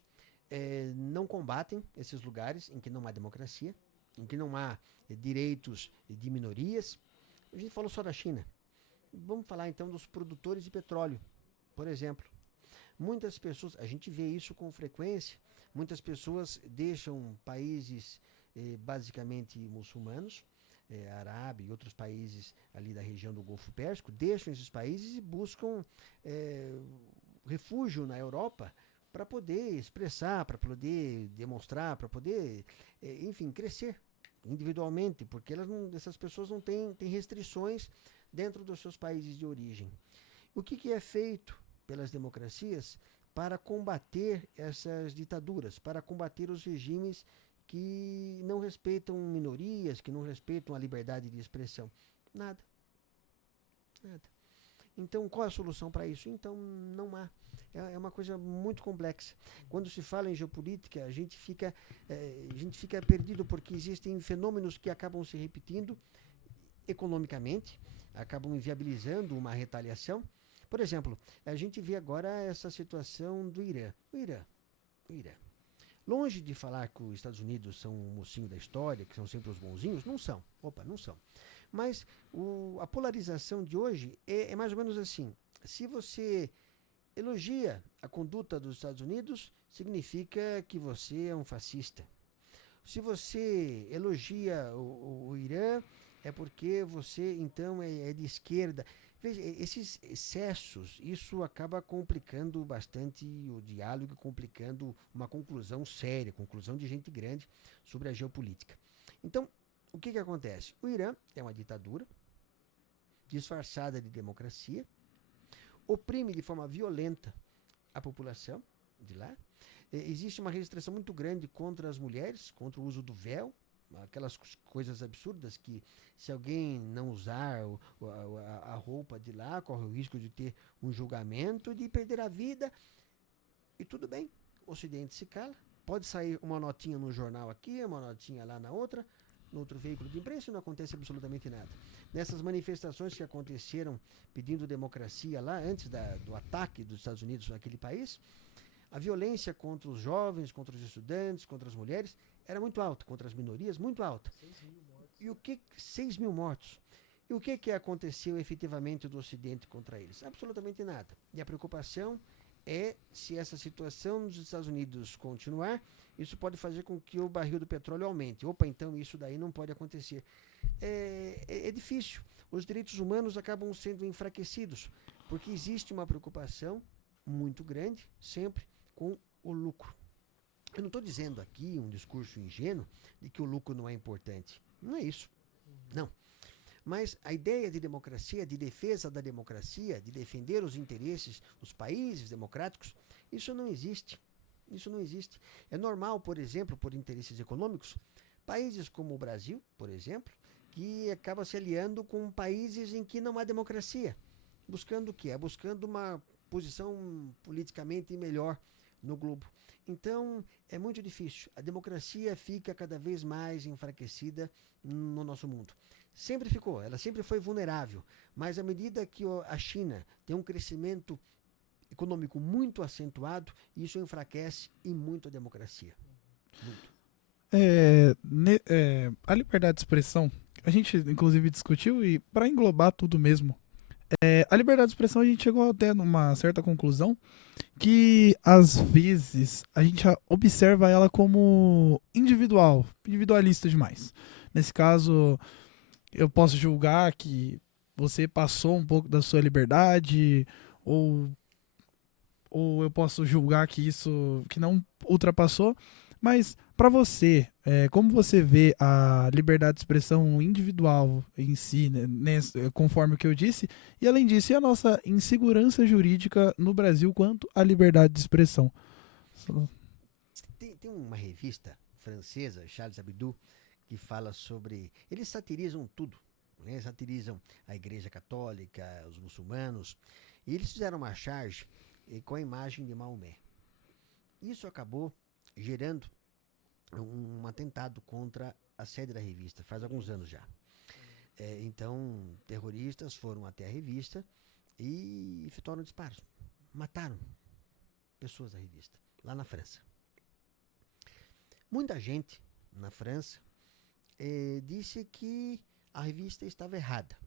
não combatem esses lugares em que não há democracia, em que não há direitos de minorias. A gente falou só da China. Vamos falar então dos produtores de petróleo, por exemplo. Muitas pessoas, a gente vê isso com frequência, muitas pessoas deixam países basicamente muçulmanos, Arábia e outros países ali da região do Golfo Pérsico, deixam esses países e buscam refúgio na Europa para poder expressar, para poder demonstrar, para poder, enfim, crescer individualmente, porque essas pessoas não têm restrições dentro dos seus países de origem. O que é feito pelas democracias para combater essas ditaduras, para combater os regimes que não respeitam minorias, que não respeitam a liberdade de expressão? Nada. Nada. Então, qual é a solução para isso? Então, não há. É uma coisa muito complexa. Quando se fala em geopolítica, a gente fica perdido, porque existem fenômenos que acabam se repetindo economicamente, acabam inviabilizando uma retaliação. Por exemplo, a gente vê agora essa situação do Irã. O Irã. Longe de falar que os Estados Unidos são o mocinho da história, que são sempre os bonzinhos, não são. Não são. Mas a polarização de hoje é mais ou menos assim. Se você elogia a conduta dos Estados Unidos, significa que você é um fascista. Se você elogia o Irã, é porque você, então, é de esquerda. Veja, esses excessos, isso acaba complicando bastante o diálogo, complicando uma conclusão séria, conclusão de gente grande sobre a geopolítica. Então, o que acontece? O Irã é uma ditadura disfarçada de democracia, oprime de forma violenta a população de lá. Existe uma restrição muito grande contra as mulheres, contra o uso do véu, aquelas coisas absurdas que, se alguém não usar a roupa de lá, corre o risco de ter um julgamento, de perder a vida. E tudo bem, o Ocidente se cala. Pode sair uma notinha no jornal aqui, uma notinha lá na outra, no outro veículo de imprensa, e não acontece absolutamente nada. Nessas manifestações que aconteceram pedindo democracia lá, antes do ataque dos Estados Unidos naquele país, a violência contra os jovens, contra os estudantes, contra as mulheres, era muito alta, contra as minorias, muito alta. 6 mil mortos. E o que aconteceu efetivamente do Ocidente contra eles? Absolutamente nada. E a preocupação é se essa situação nos Estados Unidos continuar, isso pode fazer com que o barril do petróleo aumente. Então isso daí não pode acontecer. É difícil. Os direitos humanos acabam sendo enfraquecidos, porque existe uma preocupação muito grande, sempre, com o lucro. Eu não estou dizendo aqui um discurso ingênuo de que o lucro não é importante. Não é isso. Não. Mas a ideia de democracia, de defesa da democracia, de defender os interesses dos países democráticos, isso não existe. Isso não existe. É normal, por exemplo, por interesses econômicos, países como o Brasil, por exemplo, que acaba se aliando com países em que não há democracia. Buscando o quê? Buscando uma posição politicamente melhor no globo. Então, é muito difícil. A democracia fica cada vez mais enfraquecida no nosso mundo. Sempre ficou, ela sempre foi vulnerável. Mas à medida que a China tem um crescimento econômico muito acentuado, isso enfraquece e muito a democracia. Muito. A liberdade de expressão, a gente inclusive discutiu, e para englobar tudo mesmo, a liberdade de expressão a gente chegou até numa certa conclusão que às vezes a gente observa ela como individualista demais. Nesse caso, eu posso julgar que você passou um pouco da sua liberdade, ou eu posso julgar que não ultrapassou. Mas para você, como você vê a liberdade de expressão individual em si, né, conforme o que eu disse, e além disso, e a nossa insegurança jurídica no Brasil quanto à liberdade de expressão? Tem uma revista francesa, Charles Hebdo, que fala sobre... Eles satirizam tudo, né? Satirizam a Igreja Católica, os muçulmanos, e eles fizeram uma charge com a imagem de Maomé. Isso acabou gerando um atentado contra a sede da revista, faz alguns anos já. Então, terroristas foram até a revista e efetuaram disparos. Mataram pessoas da revista, lá na França. Muita gente na França disse que a revista estava errada,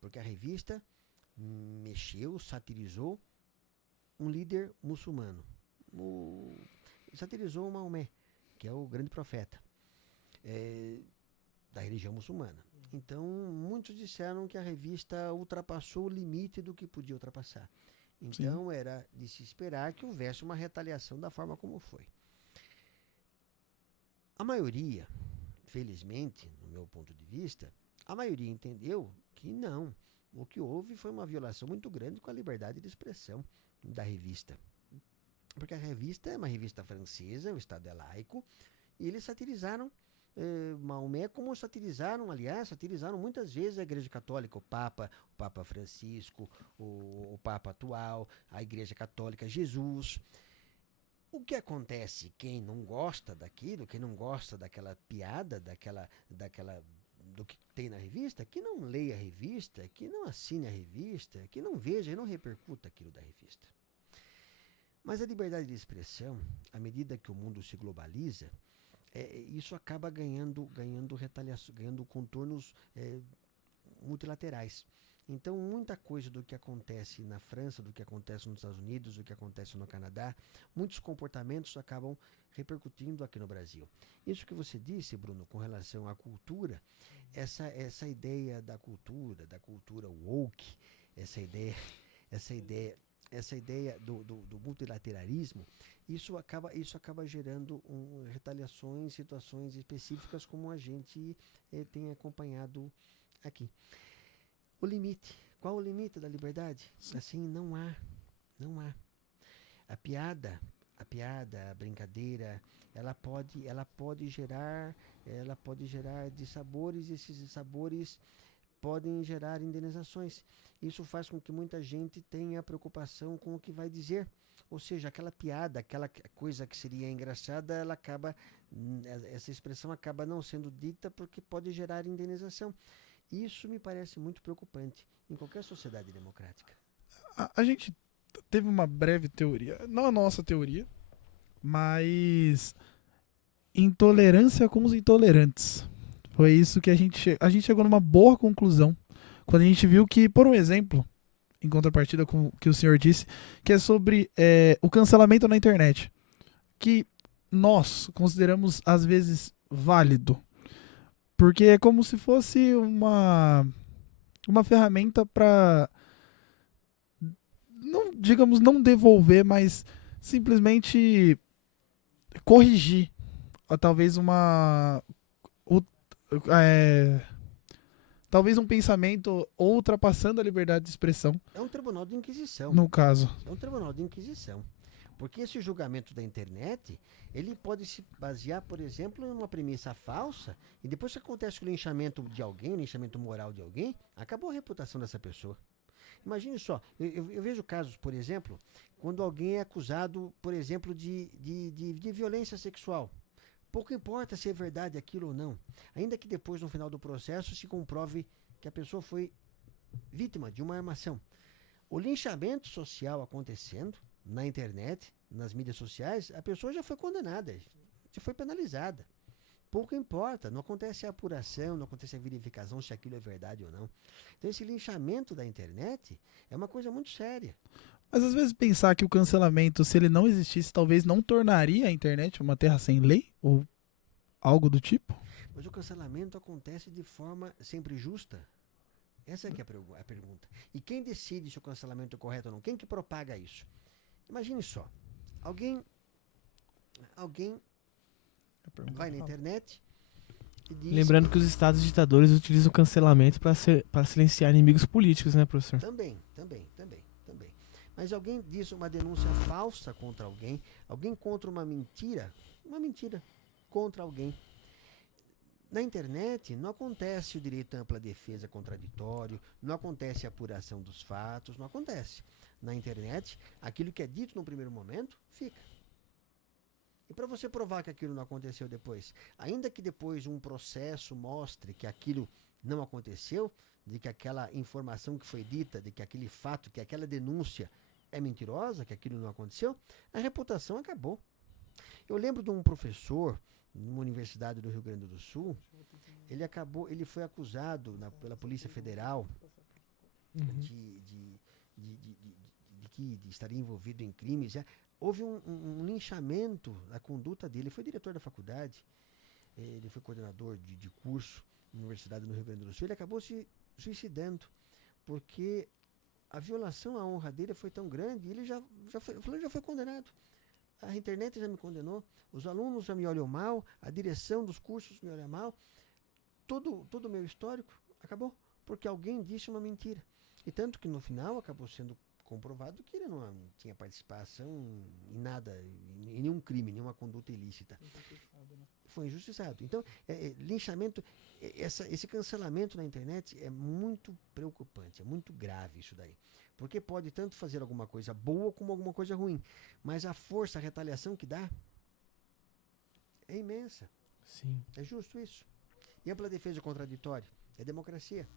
porque a revista satirizou um líder muçulmano. Satirizou o Maomé, que é o grande profeta da religião muçulmana. Então, muitos disseram que a revista ultrapassou o limite do que podia ultrapassar. Então, sim, era de se esperar que houvesse uma retaliação da forma como foi. A maioria, felizmente, no meu ponto de vista, a maioria entendeu que não. O que houve foi uma violação muito grande com a liberdade de expressão da revista. Porque a revista é uma revista francesa, o Estado é laico, e eles satirizaram Maomé, como satirizaram muitas vezes a Igreja Católica, o Papa Francisco, o Papa atual, a Igreja Católica, Jesus. O que acontece? Quem não gosta daquilo, quem não gosta daquela piada, do que tem na revista, que não leia a revista, que não assine a revista, que não veja e não repercuta aquilo da revista. Mas a liberdade de expressão, à medida que o mundo se globaliza, isso acaba ganhando retaliação, ganhando contornos multilaterais. Então, muita coisa do que acontece na França, do que acontece nos Estados Unidos, do que acontece no Canadá, muitos comportamentos acabam repercutindo aqui no Brasil. Isso que você disse, Bruno, com relação à cultura, essa ideia da cultura woke, essa ideia do multilateralismo, isso acaba gerando retaliações, situações específicas, como a gente tem acompanhado aqui. O limite. Qual o limite da liberdade? Assim, não há. A piada, a brincadeira, ela pode gerar dissabores, e esses dissabores podem gerar indenizações. Isso faz com que muita gente tenha preocupação com o que vai dizer. Ou seja, aquela piada, aquela coisa que seria engraçada, essa expressão acaba não sendo dita porque pode gerar indenização. Isso me parece muito preocupante em qualquer sociedade democrática. A gente teve uma breve teoria, não a nossa teoria, mas intolerância com os intolerantes. Foi isso que a gente chegou numa boa conclusão quando a gente viu que, por um exemplo, em contrapartida com o que o senhor disse, que é sobre o cancelamento na internet, que nós consideramos às vezes válido, porque é como se fosse uma ferramenta para, não, digamos, não devolver, mas simplesmente corrigir, ou talvez talvez um pensamento ultrapassando a liberdade de expressão, É um tribunal de inquisição. no caso. É um tribunal de inquisição. Porque esse julgamento da internet, ele pode se basear, por exemplo, em uma premissa falsa, e depois que acontece o linchamento de alguém, o linchamento moral de alguém, acabou a reputação dessa pessoa. Imagine só, eu vejo casos, por exemplo, quando alguém é acusado, por exemplo, de violência sexual. Pouco importa se é verdade aquilo ou não, ainda que depois, no final do processo, se comprove que a pessoa foi vítima de uma armação. O linchamento social acontecendo na internet, nas mídias sociais, a pessoa já foi condenada, já foi penalizada. Pouco importa, não acontece a apuração, não acontece a verificação se aquilo é verdade ou não. Então esse linchamento da internet é uma coisa muito séria. Mas às vezes pensar que o cancelamento, se ele não existisse, talvez não tornaria a internet uma terra sem lei? Ou algo do tipo? Mas o cancelamento acontece de forma sempre justa. Essa é que é a pergunta. E quem decide se o cancelamento é correto ou não? Quem que propaga isso? Imagine só, alguém vai na internet e diz... Lembrando que os estados ditadores utilizam o cancelamento para silenciar inimigos políticos, né, professor? Também. Mas alguém diz uma denúncia falsa contra alguém, alguém contra uma mentira contra alguém. Na internet não acontece o direito à ampla defesa contraditório, não acontece a apuração dos fatos, não acontece. Na internet, aquilo que é dito no primeiro momento, fica. E para você provar que aquilo não aconteceu depois, ainda que depois um processo mostre que aquilo não aconteceu, de que aquela informação que foi dita, de que aquele fato, que aquela denúncia é mentirosa, que aquilo não aconteceu, a reputação acabou. Eu lembro de um professor numa universidade do Rio Grande do Sul, ele foi acusado pela Polícia Federal de estaria envolvido em crimes. Houve um linchamento na conduta dele. Ele foi diretor da faculdade, ele foi coordenador de curso na Universidade do Rio Grande do Sul. Ele acabou se suicidando, porque a violação à honra dele foi tão grande, e ele já foi condenado. A internet já me condenou, os alunos já me olham mal, a direção dos cursos me olha mal, todo o meu histórico acabou, porque alguém disse uma mentira. E tanto que no final acabou sendo comprovado que ele não tinha participação em nada, em nenhum crime, nenhuma conduta ilícita. Foi injustiçado. Então, linchamento, esse cancelamento na internet é muito preocupante, é muito grave isso daí. Porque pode tanto fazer alguma coisa boa como alguma coisa ruim. Mas a força, a retaliação que dá é imensa. Sim. É justo isso. E ampla defesa contraditória é democracia.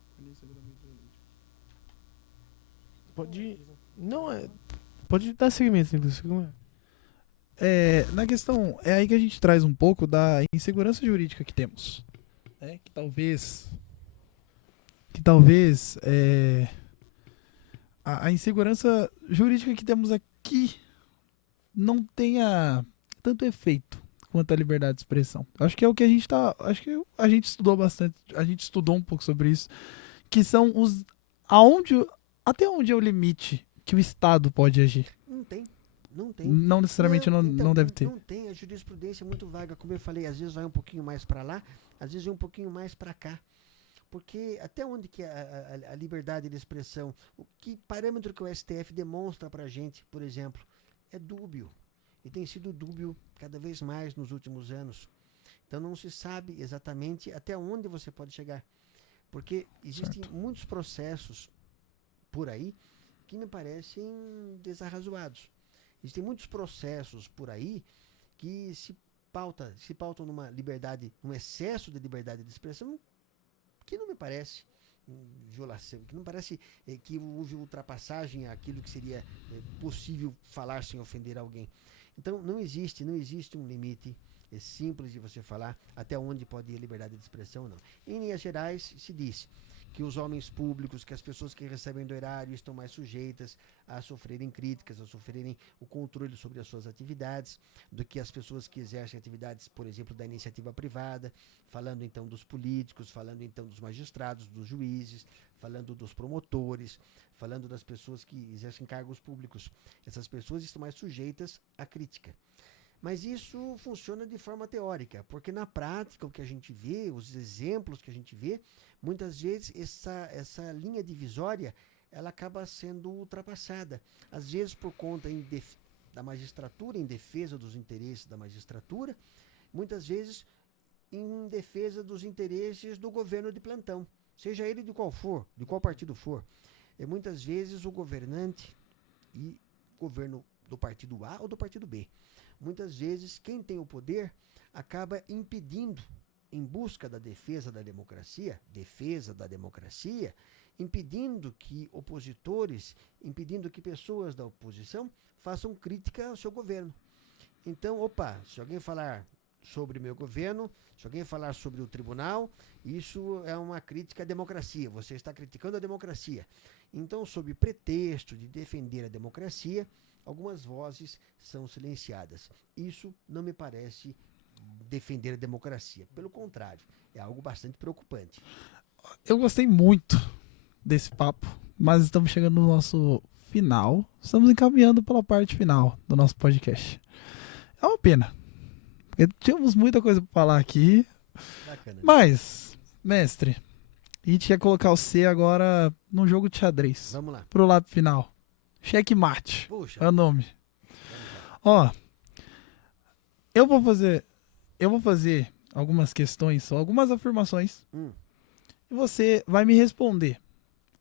Pode. Não, pode dar seguimento, inclusive. Na questão, é aí que a gente traz um pouco da insegurança jurídica que temos. Que talvez a insegurança jurídica que temos aqui não tenha tanto efeito quanto a liberdade de expressão. Acho que é o que acho que a gente estudou bastante, a gente estudou um pouco sobre isso, que são até onde é o limite que o Estado pode agir. Não tem. Não necessariamente não deve ter. Não tem, a jurisprudência é muito vaga, como eu falei, às vezes vai um pouquinho mais para lá, às vezes vai um pouquinho mais para cá. Porque até onde que a liberdade de expressão, que parâmetro que o STF demonstra para a gente, por exemplo, é dúbio. E tem sido dúbio cada vez mais nos últimos anos. Então não se sabe exatamente até onde você pode chegar. Porque existem muitos processos por aí que me parecem desarrazoados. Existem muitos processos por aí que se pautam numa liberdade, num excesso de liberdade de expressão que não me parece violação, que não parece que houve ultrapassagem àquilo que seria possível falar sem ofender alguém. Então não existe um limite simples de você falar até onde pode ir a liberdade de expressão ou não. Em linhas gerais se diz que os homens públicos, que as pessoas que recebem do erário estão mais sujeitas a sofrerem críticas, a sofrerem o controle sobre as suas atividades, do que as pessoas que exercem atividades, por exemplo, da iniciativa privada, falando então dos políticos, falando então dos magistrados, dos juízes, falando dos promotores, falando das pessoas que exercem cargos públicos. Essas pessoas estão mais sujeitas à crítica. Mas isso funciona de forma teórica, porque na prática o que a gente vê, os exemplos que a gente vê, muitas vezes essa linha divisória ela acaba sendo ultrapassada. Às vezes por conta da magistratura, em defesa dos interesses da magistratura, muitas vezes em defesa dos interesses do governo de plantão, seja ele de qual for, de qual partido for. Muitas vezes o governante e governo do partido A ou do partido B. Muitas vezes quem tem o poder acaba impedindo, em busca da defesa da democracia, impedindo que opositores, impedindo que pessoas da oposição façam crítica ao seu governo. Então, se alguém falar sobre meu governo, se alguém falar sobre o tribunal, isso é uma crítica à democracia, você está criticando a democracia. Então, sob pretexto de defender a democracia, algumas vozes são silenciadas. Isso não me parece defender a democracia. Pelo contrário, é algo bastante preocupante. Eu gostei muito desse papo, mas estamos chegando no nosso final. Estamos encaminhando pela parte final do nosso podcast. É uma pena, porque tínhamos muita coisa para falar aqui. Bacana. Mas, mestre, a gente quer colocar o C agora num jogo de xadrez. Vamos lá. Pro lado final. Checkmate. Puxa. É o nome. Ó, eu vou fazer algumas questões, só algumas afirmações. E você vai me responder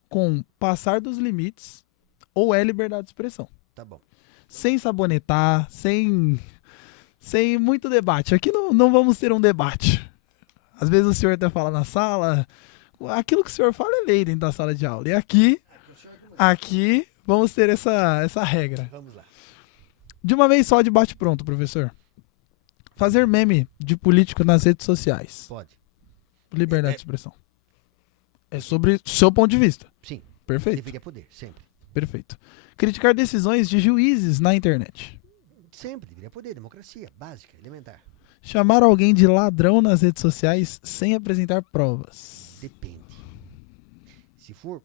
com passar dos limites ou é liberdade de expressão. Tá bom. Sem sabonetar, sem muito debate. Aqui não vamos ter um debate. Às vezes o senhor até fala na sala, aquilo que o senhor fala é lei dentro da sala de aula. E aqui vamos ter essa regra. Vamos lá. De uma vez só, de bate pronto, professor. Fazer meme de político nas redes sociais. Pode. Liberdade de expressão. É sobre o seu ponto de vista. Sim. Perfeito. Deveria poder, sempre. Perfeito. Criticar decisões de juízes na internet. Sempre deveria poder. Democracia, básica, elementar. Chamar alguém de ladrão nas redes sociais sem apresentar provas. Depende. Se for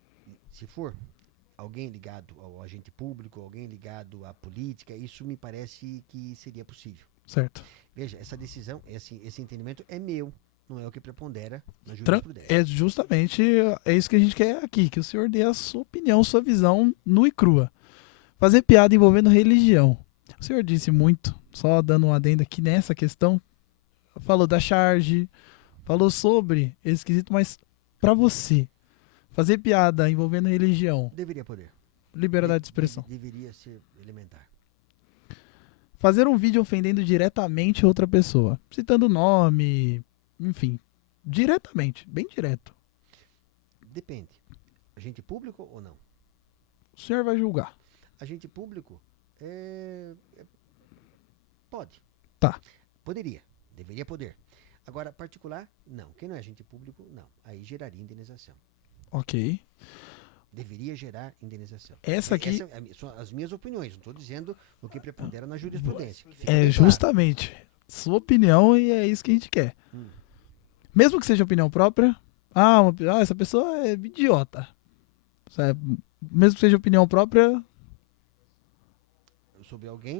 alguém ligado ao agente público, alguém ligado à política, isso me parece que seria possível. Certo. Veja, essa decisão, esse entendimento é meu, não é o que prepondera na jurisprudência. É justamente isso que a gente quer aqui, que o senhor dê a sua opinião, sua visão nua e crua. Fazer piada envolvendo religião. O senhor disse muito, só dando um adendo aqui nessa questão, falou da charge, falou sobre esse quesito, mas pra você, fazer piada envolvendo religião, Deveria poder. liberdade de expressão. Deveria ser elementar. Fazer um vídeo ofendendo diretamente outra pessoa, citando nome, enfim, diretamente, bem direto. Depende. Agente público ou não? O senhor vai julgar. Agente público pode. Tá. Poderia. Deveria poder. Agora, particular, não. Quem não é agente público, não. Aí geraria indenização. Ok. Deveria gerar indenização. Essa aqui São as minhas opiniões. Não estou dizendo o que prepondera na jurisprudência. é justamente sua opinião e é isso que a gente quer. Mesmo que seja opinião própria, essa pessoa é idiota. Mesmo que seja opinião própria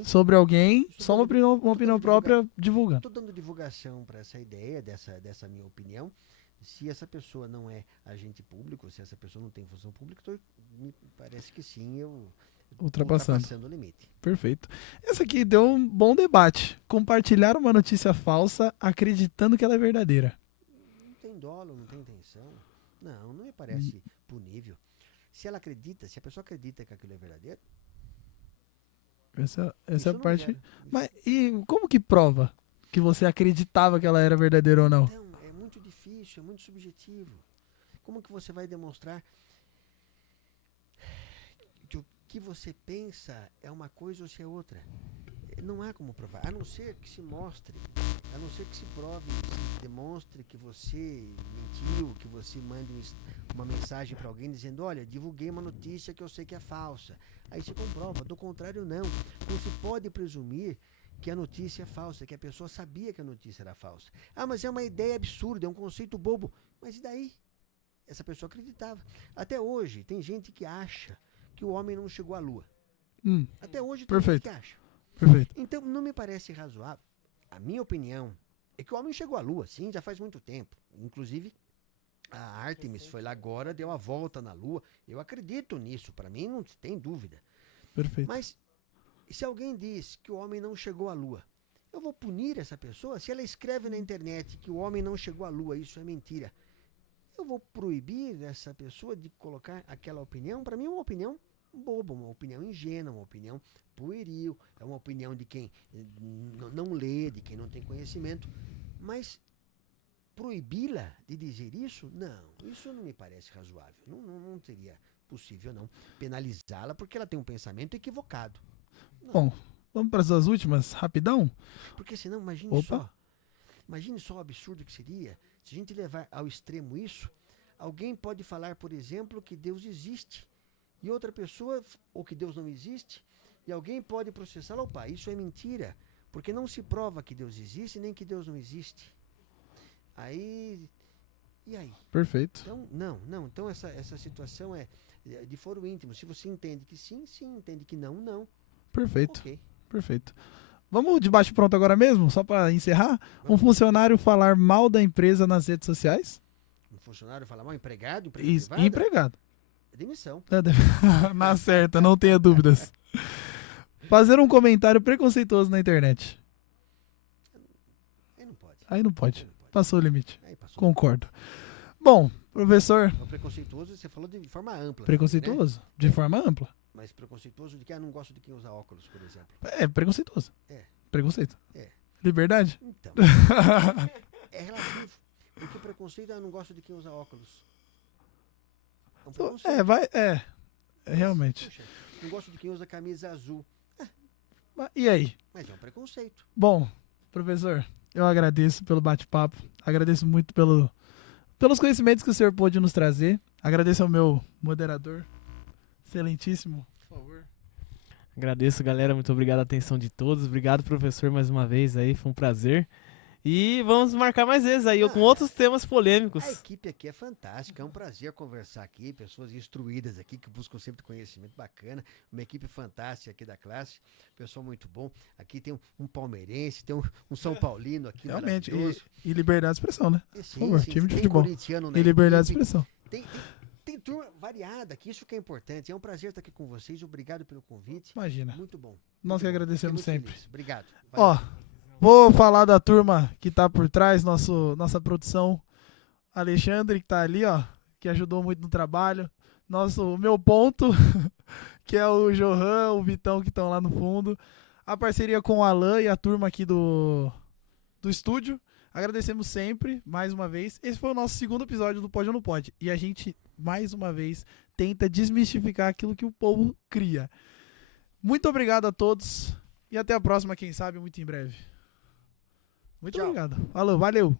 sobre alguém, só uma opinião própria divulgando. estou dando divulgação para essa ideia, dessa minha opinião. Se essa pessoa não é agente público, se essa pessoa não tem função pública, me parece que sim, eu ultrapassando o limite. Perfeito. Essa aqui deu um bom debate. Compartilhar uma notícia falsa acreditando que ela é verdadeira. Não tem dolo, não tem intenção. Não me parece punível. Se a pessoa acredita que aquilo é verdadeiro, essa é a parte. Mas e como que prova que você acreditava que ela era verdadeira ou não? Então, é muito difícil, é muito subjetivo. Como que você vai demonstrar que o que você pensa é uma coisa ou se é outra? Não há como provar, a não ser que se mostre, a não ser que se prove, se demonstre que você mentiu, que você mande uma mensagem para alguém dizendo, olha, divulguei uma notícia que eu sei que é falsa. Aí se comprova, do contrário não. Não se pode presumir que a notícia é falsa, que a pessoa sabia que a notícia era falsa. Mas é uma ideia absurda, é um conceito bobo. Mas e daí? Essa pessoa acreditava. Até hoje, tem gente que acha que o homem não chegou à Lua. Até hoje tem gente que acha. Perfeito. Então, não me parece razoável. A minha opinião é que o homem chegou à Lua, sim, já faz muito tempo. Inclusive, a Artemis foi lá agora, deu a volta na Lua. Eu acredito nisso, para mim não tem dúvida. Perfeito. Mas, se alguém diz que o homem não chegou à Lua, eu vou punir essa pessoa? Se ela escreve na internet que o homem não chegou à Lua, isso é mentira, eu vou proibir essa pessoa de colocar aquela opinião? Para mim é uma opinião boba, uma opinião ingênua, uma opinião pueril, é uma opinião de quem não lê, de quem não tem conhecimento. Mas proibi-la de dizer isso? Não, isso não me parece razoável. Não seria possível não penalizá-la porque ela tem um pensamento equivocado. Não. Bom, vamos para as duas últimas, rapidão? Porque senão, imagine só o absurdo que seria se a gente levar ao extremo isso. Alguém pode falar, por exemplo, que Deus existe, e outra pessoa, ou que Deus não existe, e alguém pode processá-la. Opa, isso é mentira, porque não se prova que Deus existe, nem que Deus não existe. E aí? Perfeito. Então, não. Então, essa situação é de foro íntimo. Se você entende que sim, entende que não, não. Perfeito. Ok. Perfeito. Vamos de bate pronto agora mesmo, só para encerrar? Um funcionário falar mal da empresa nas redes sociais? Um funcionário fala mal, empregado? Isso, Privada? empregado. É demissão. Na certa, não tenha dúvidas. Fazer um comentário preconceituoso na internet. Aí não pode. Aí não pode. Aí não pode. Passou o limite. Aí passou. Concordo. Bom, professor, O preconceituoso, você falou de forma ampla. preconceituoso, Né? de forma ampla. Mas preconceituoso de que não gosto de quem usa óculos, por exemplo. É preconceituoso. É. Preconceito. É. Liberdade? Então. É relativo. Porque o preconceito não gosto de quem usa óculos. É um preconceito. Realmente. Puxa, não gosto de quem usa camisa azul. E aí? Mas é um preconceito. Bom, professor, eu agradeço pelo bate-papo, agradeço muito pelos conhecimentos que o senhor pôde nos trazer, agradeço ao meu moderador, excelentíssimo. Por favor. Agradeço, galera. Muito obrigado a atenção de todos. Obrigado, professor, mais uma vez aí. Foi um prazer. E vamos marcar mais vezes aí, com outros temas polêmicos. A equipe aqui é fantástica, é um prazer conversar aqui, pessoas instruídas aqui que buscam sempre conhecimento bacana, uma equipe fantástica aqui da classe, pessoal muito bom. Aqui tem um palmeirense, tem um São Paulino aqui. Realmente, maravilhoso. e liberdade de expressão, né? Sim, Por favor, sim, time de tem futebol. corintiano na E liberdade de equipe. expressão. Tem turma variada aqui, isso que é importante. É um prazer estar aqui com vocês, obrigado pelo convite. Imagina. Muito bom. Nós que Muito bom. agradecemos Fiquei muito sempre. feliz. Obrigado. Ó, vou falar da turma que tá por trás, nossa produção. Alexandre, que tá ali, ó, que ajudou muito no trabalho. O meu ponto, que é o Johan, o Vitão, que estão lá no fundo. A parceria com o Alan e a turma aqui do estúdio. Agradecemos sempre, mais uma vez. Esse foi o nosso segundo episódio do Pode ou Não Pode. E a gente, mais uma vez, tenta desmistificar aquilo que o povo cria. Muito obrigado a todos. E até a próxima, quem sabe, muito em breve. Muito Tchau. obrigado. Falou, valeu.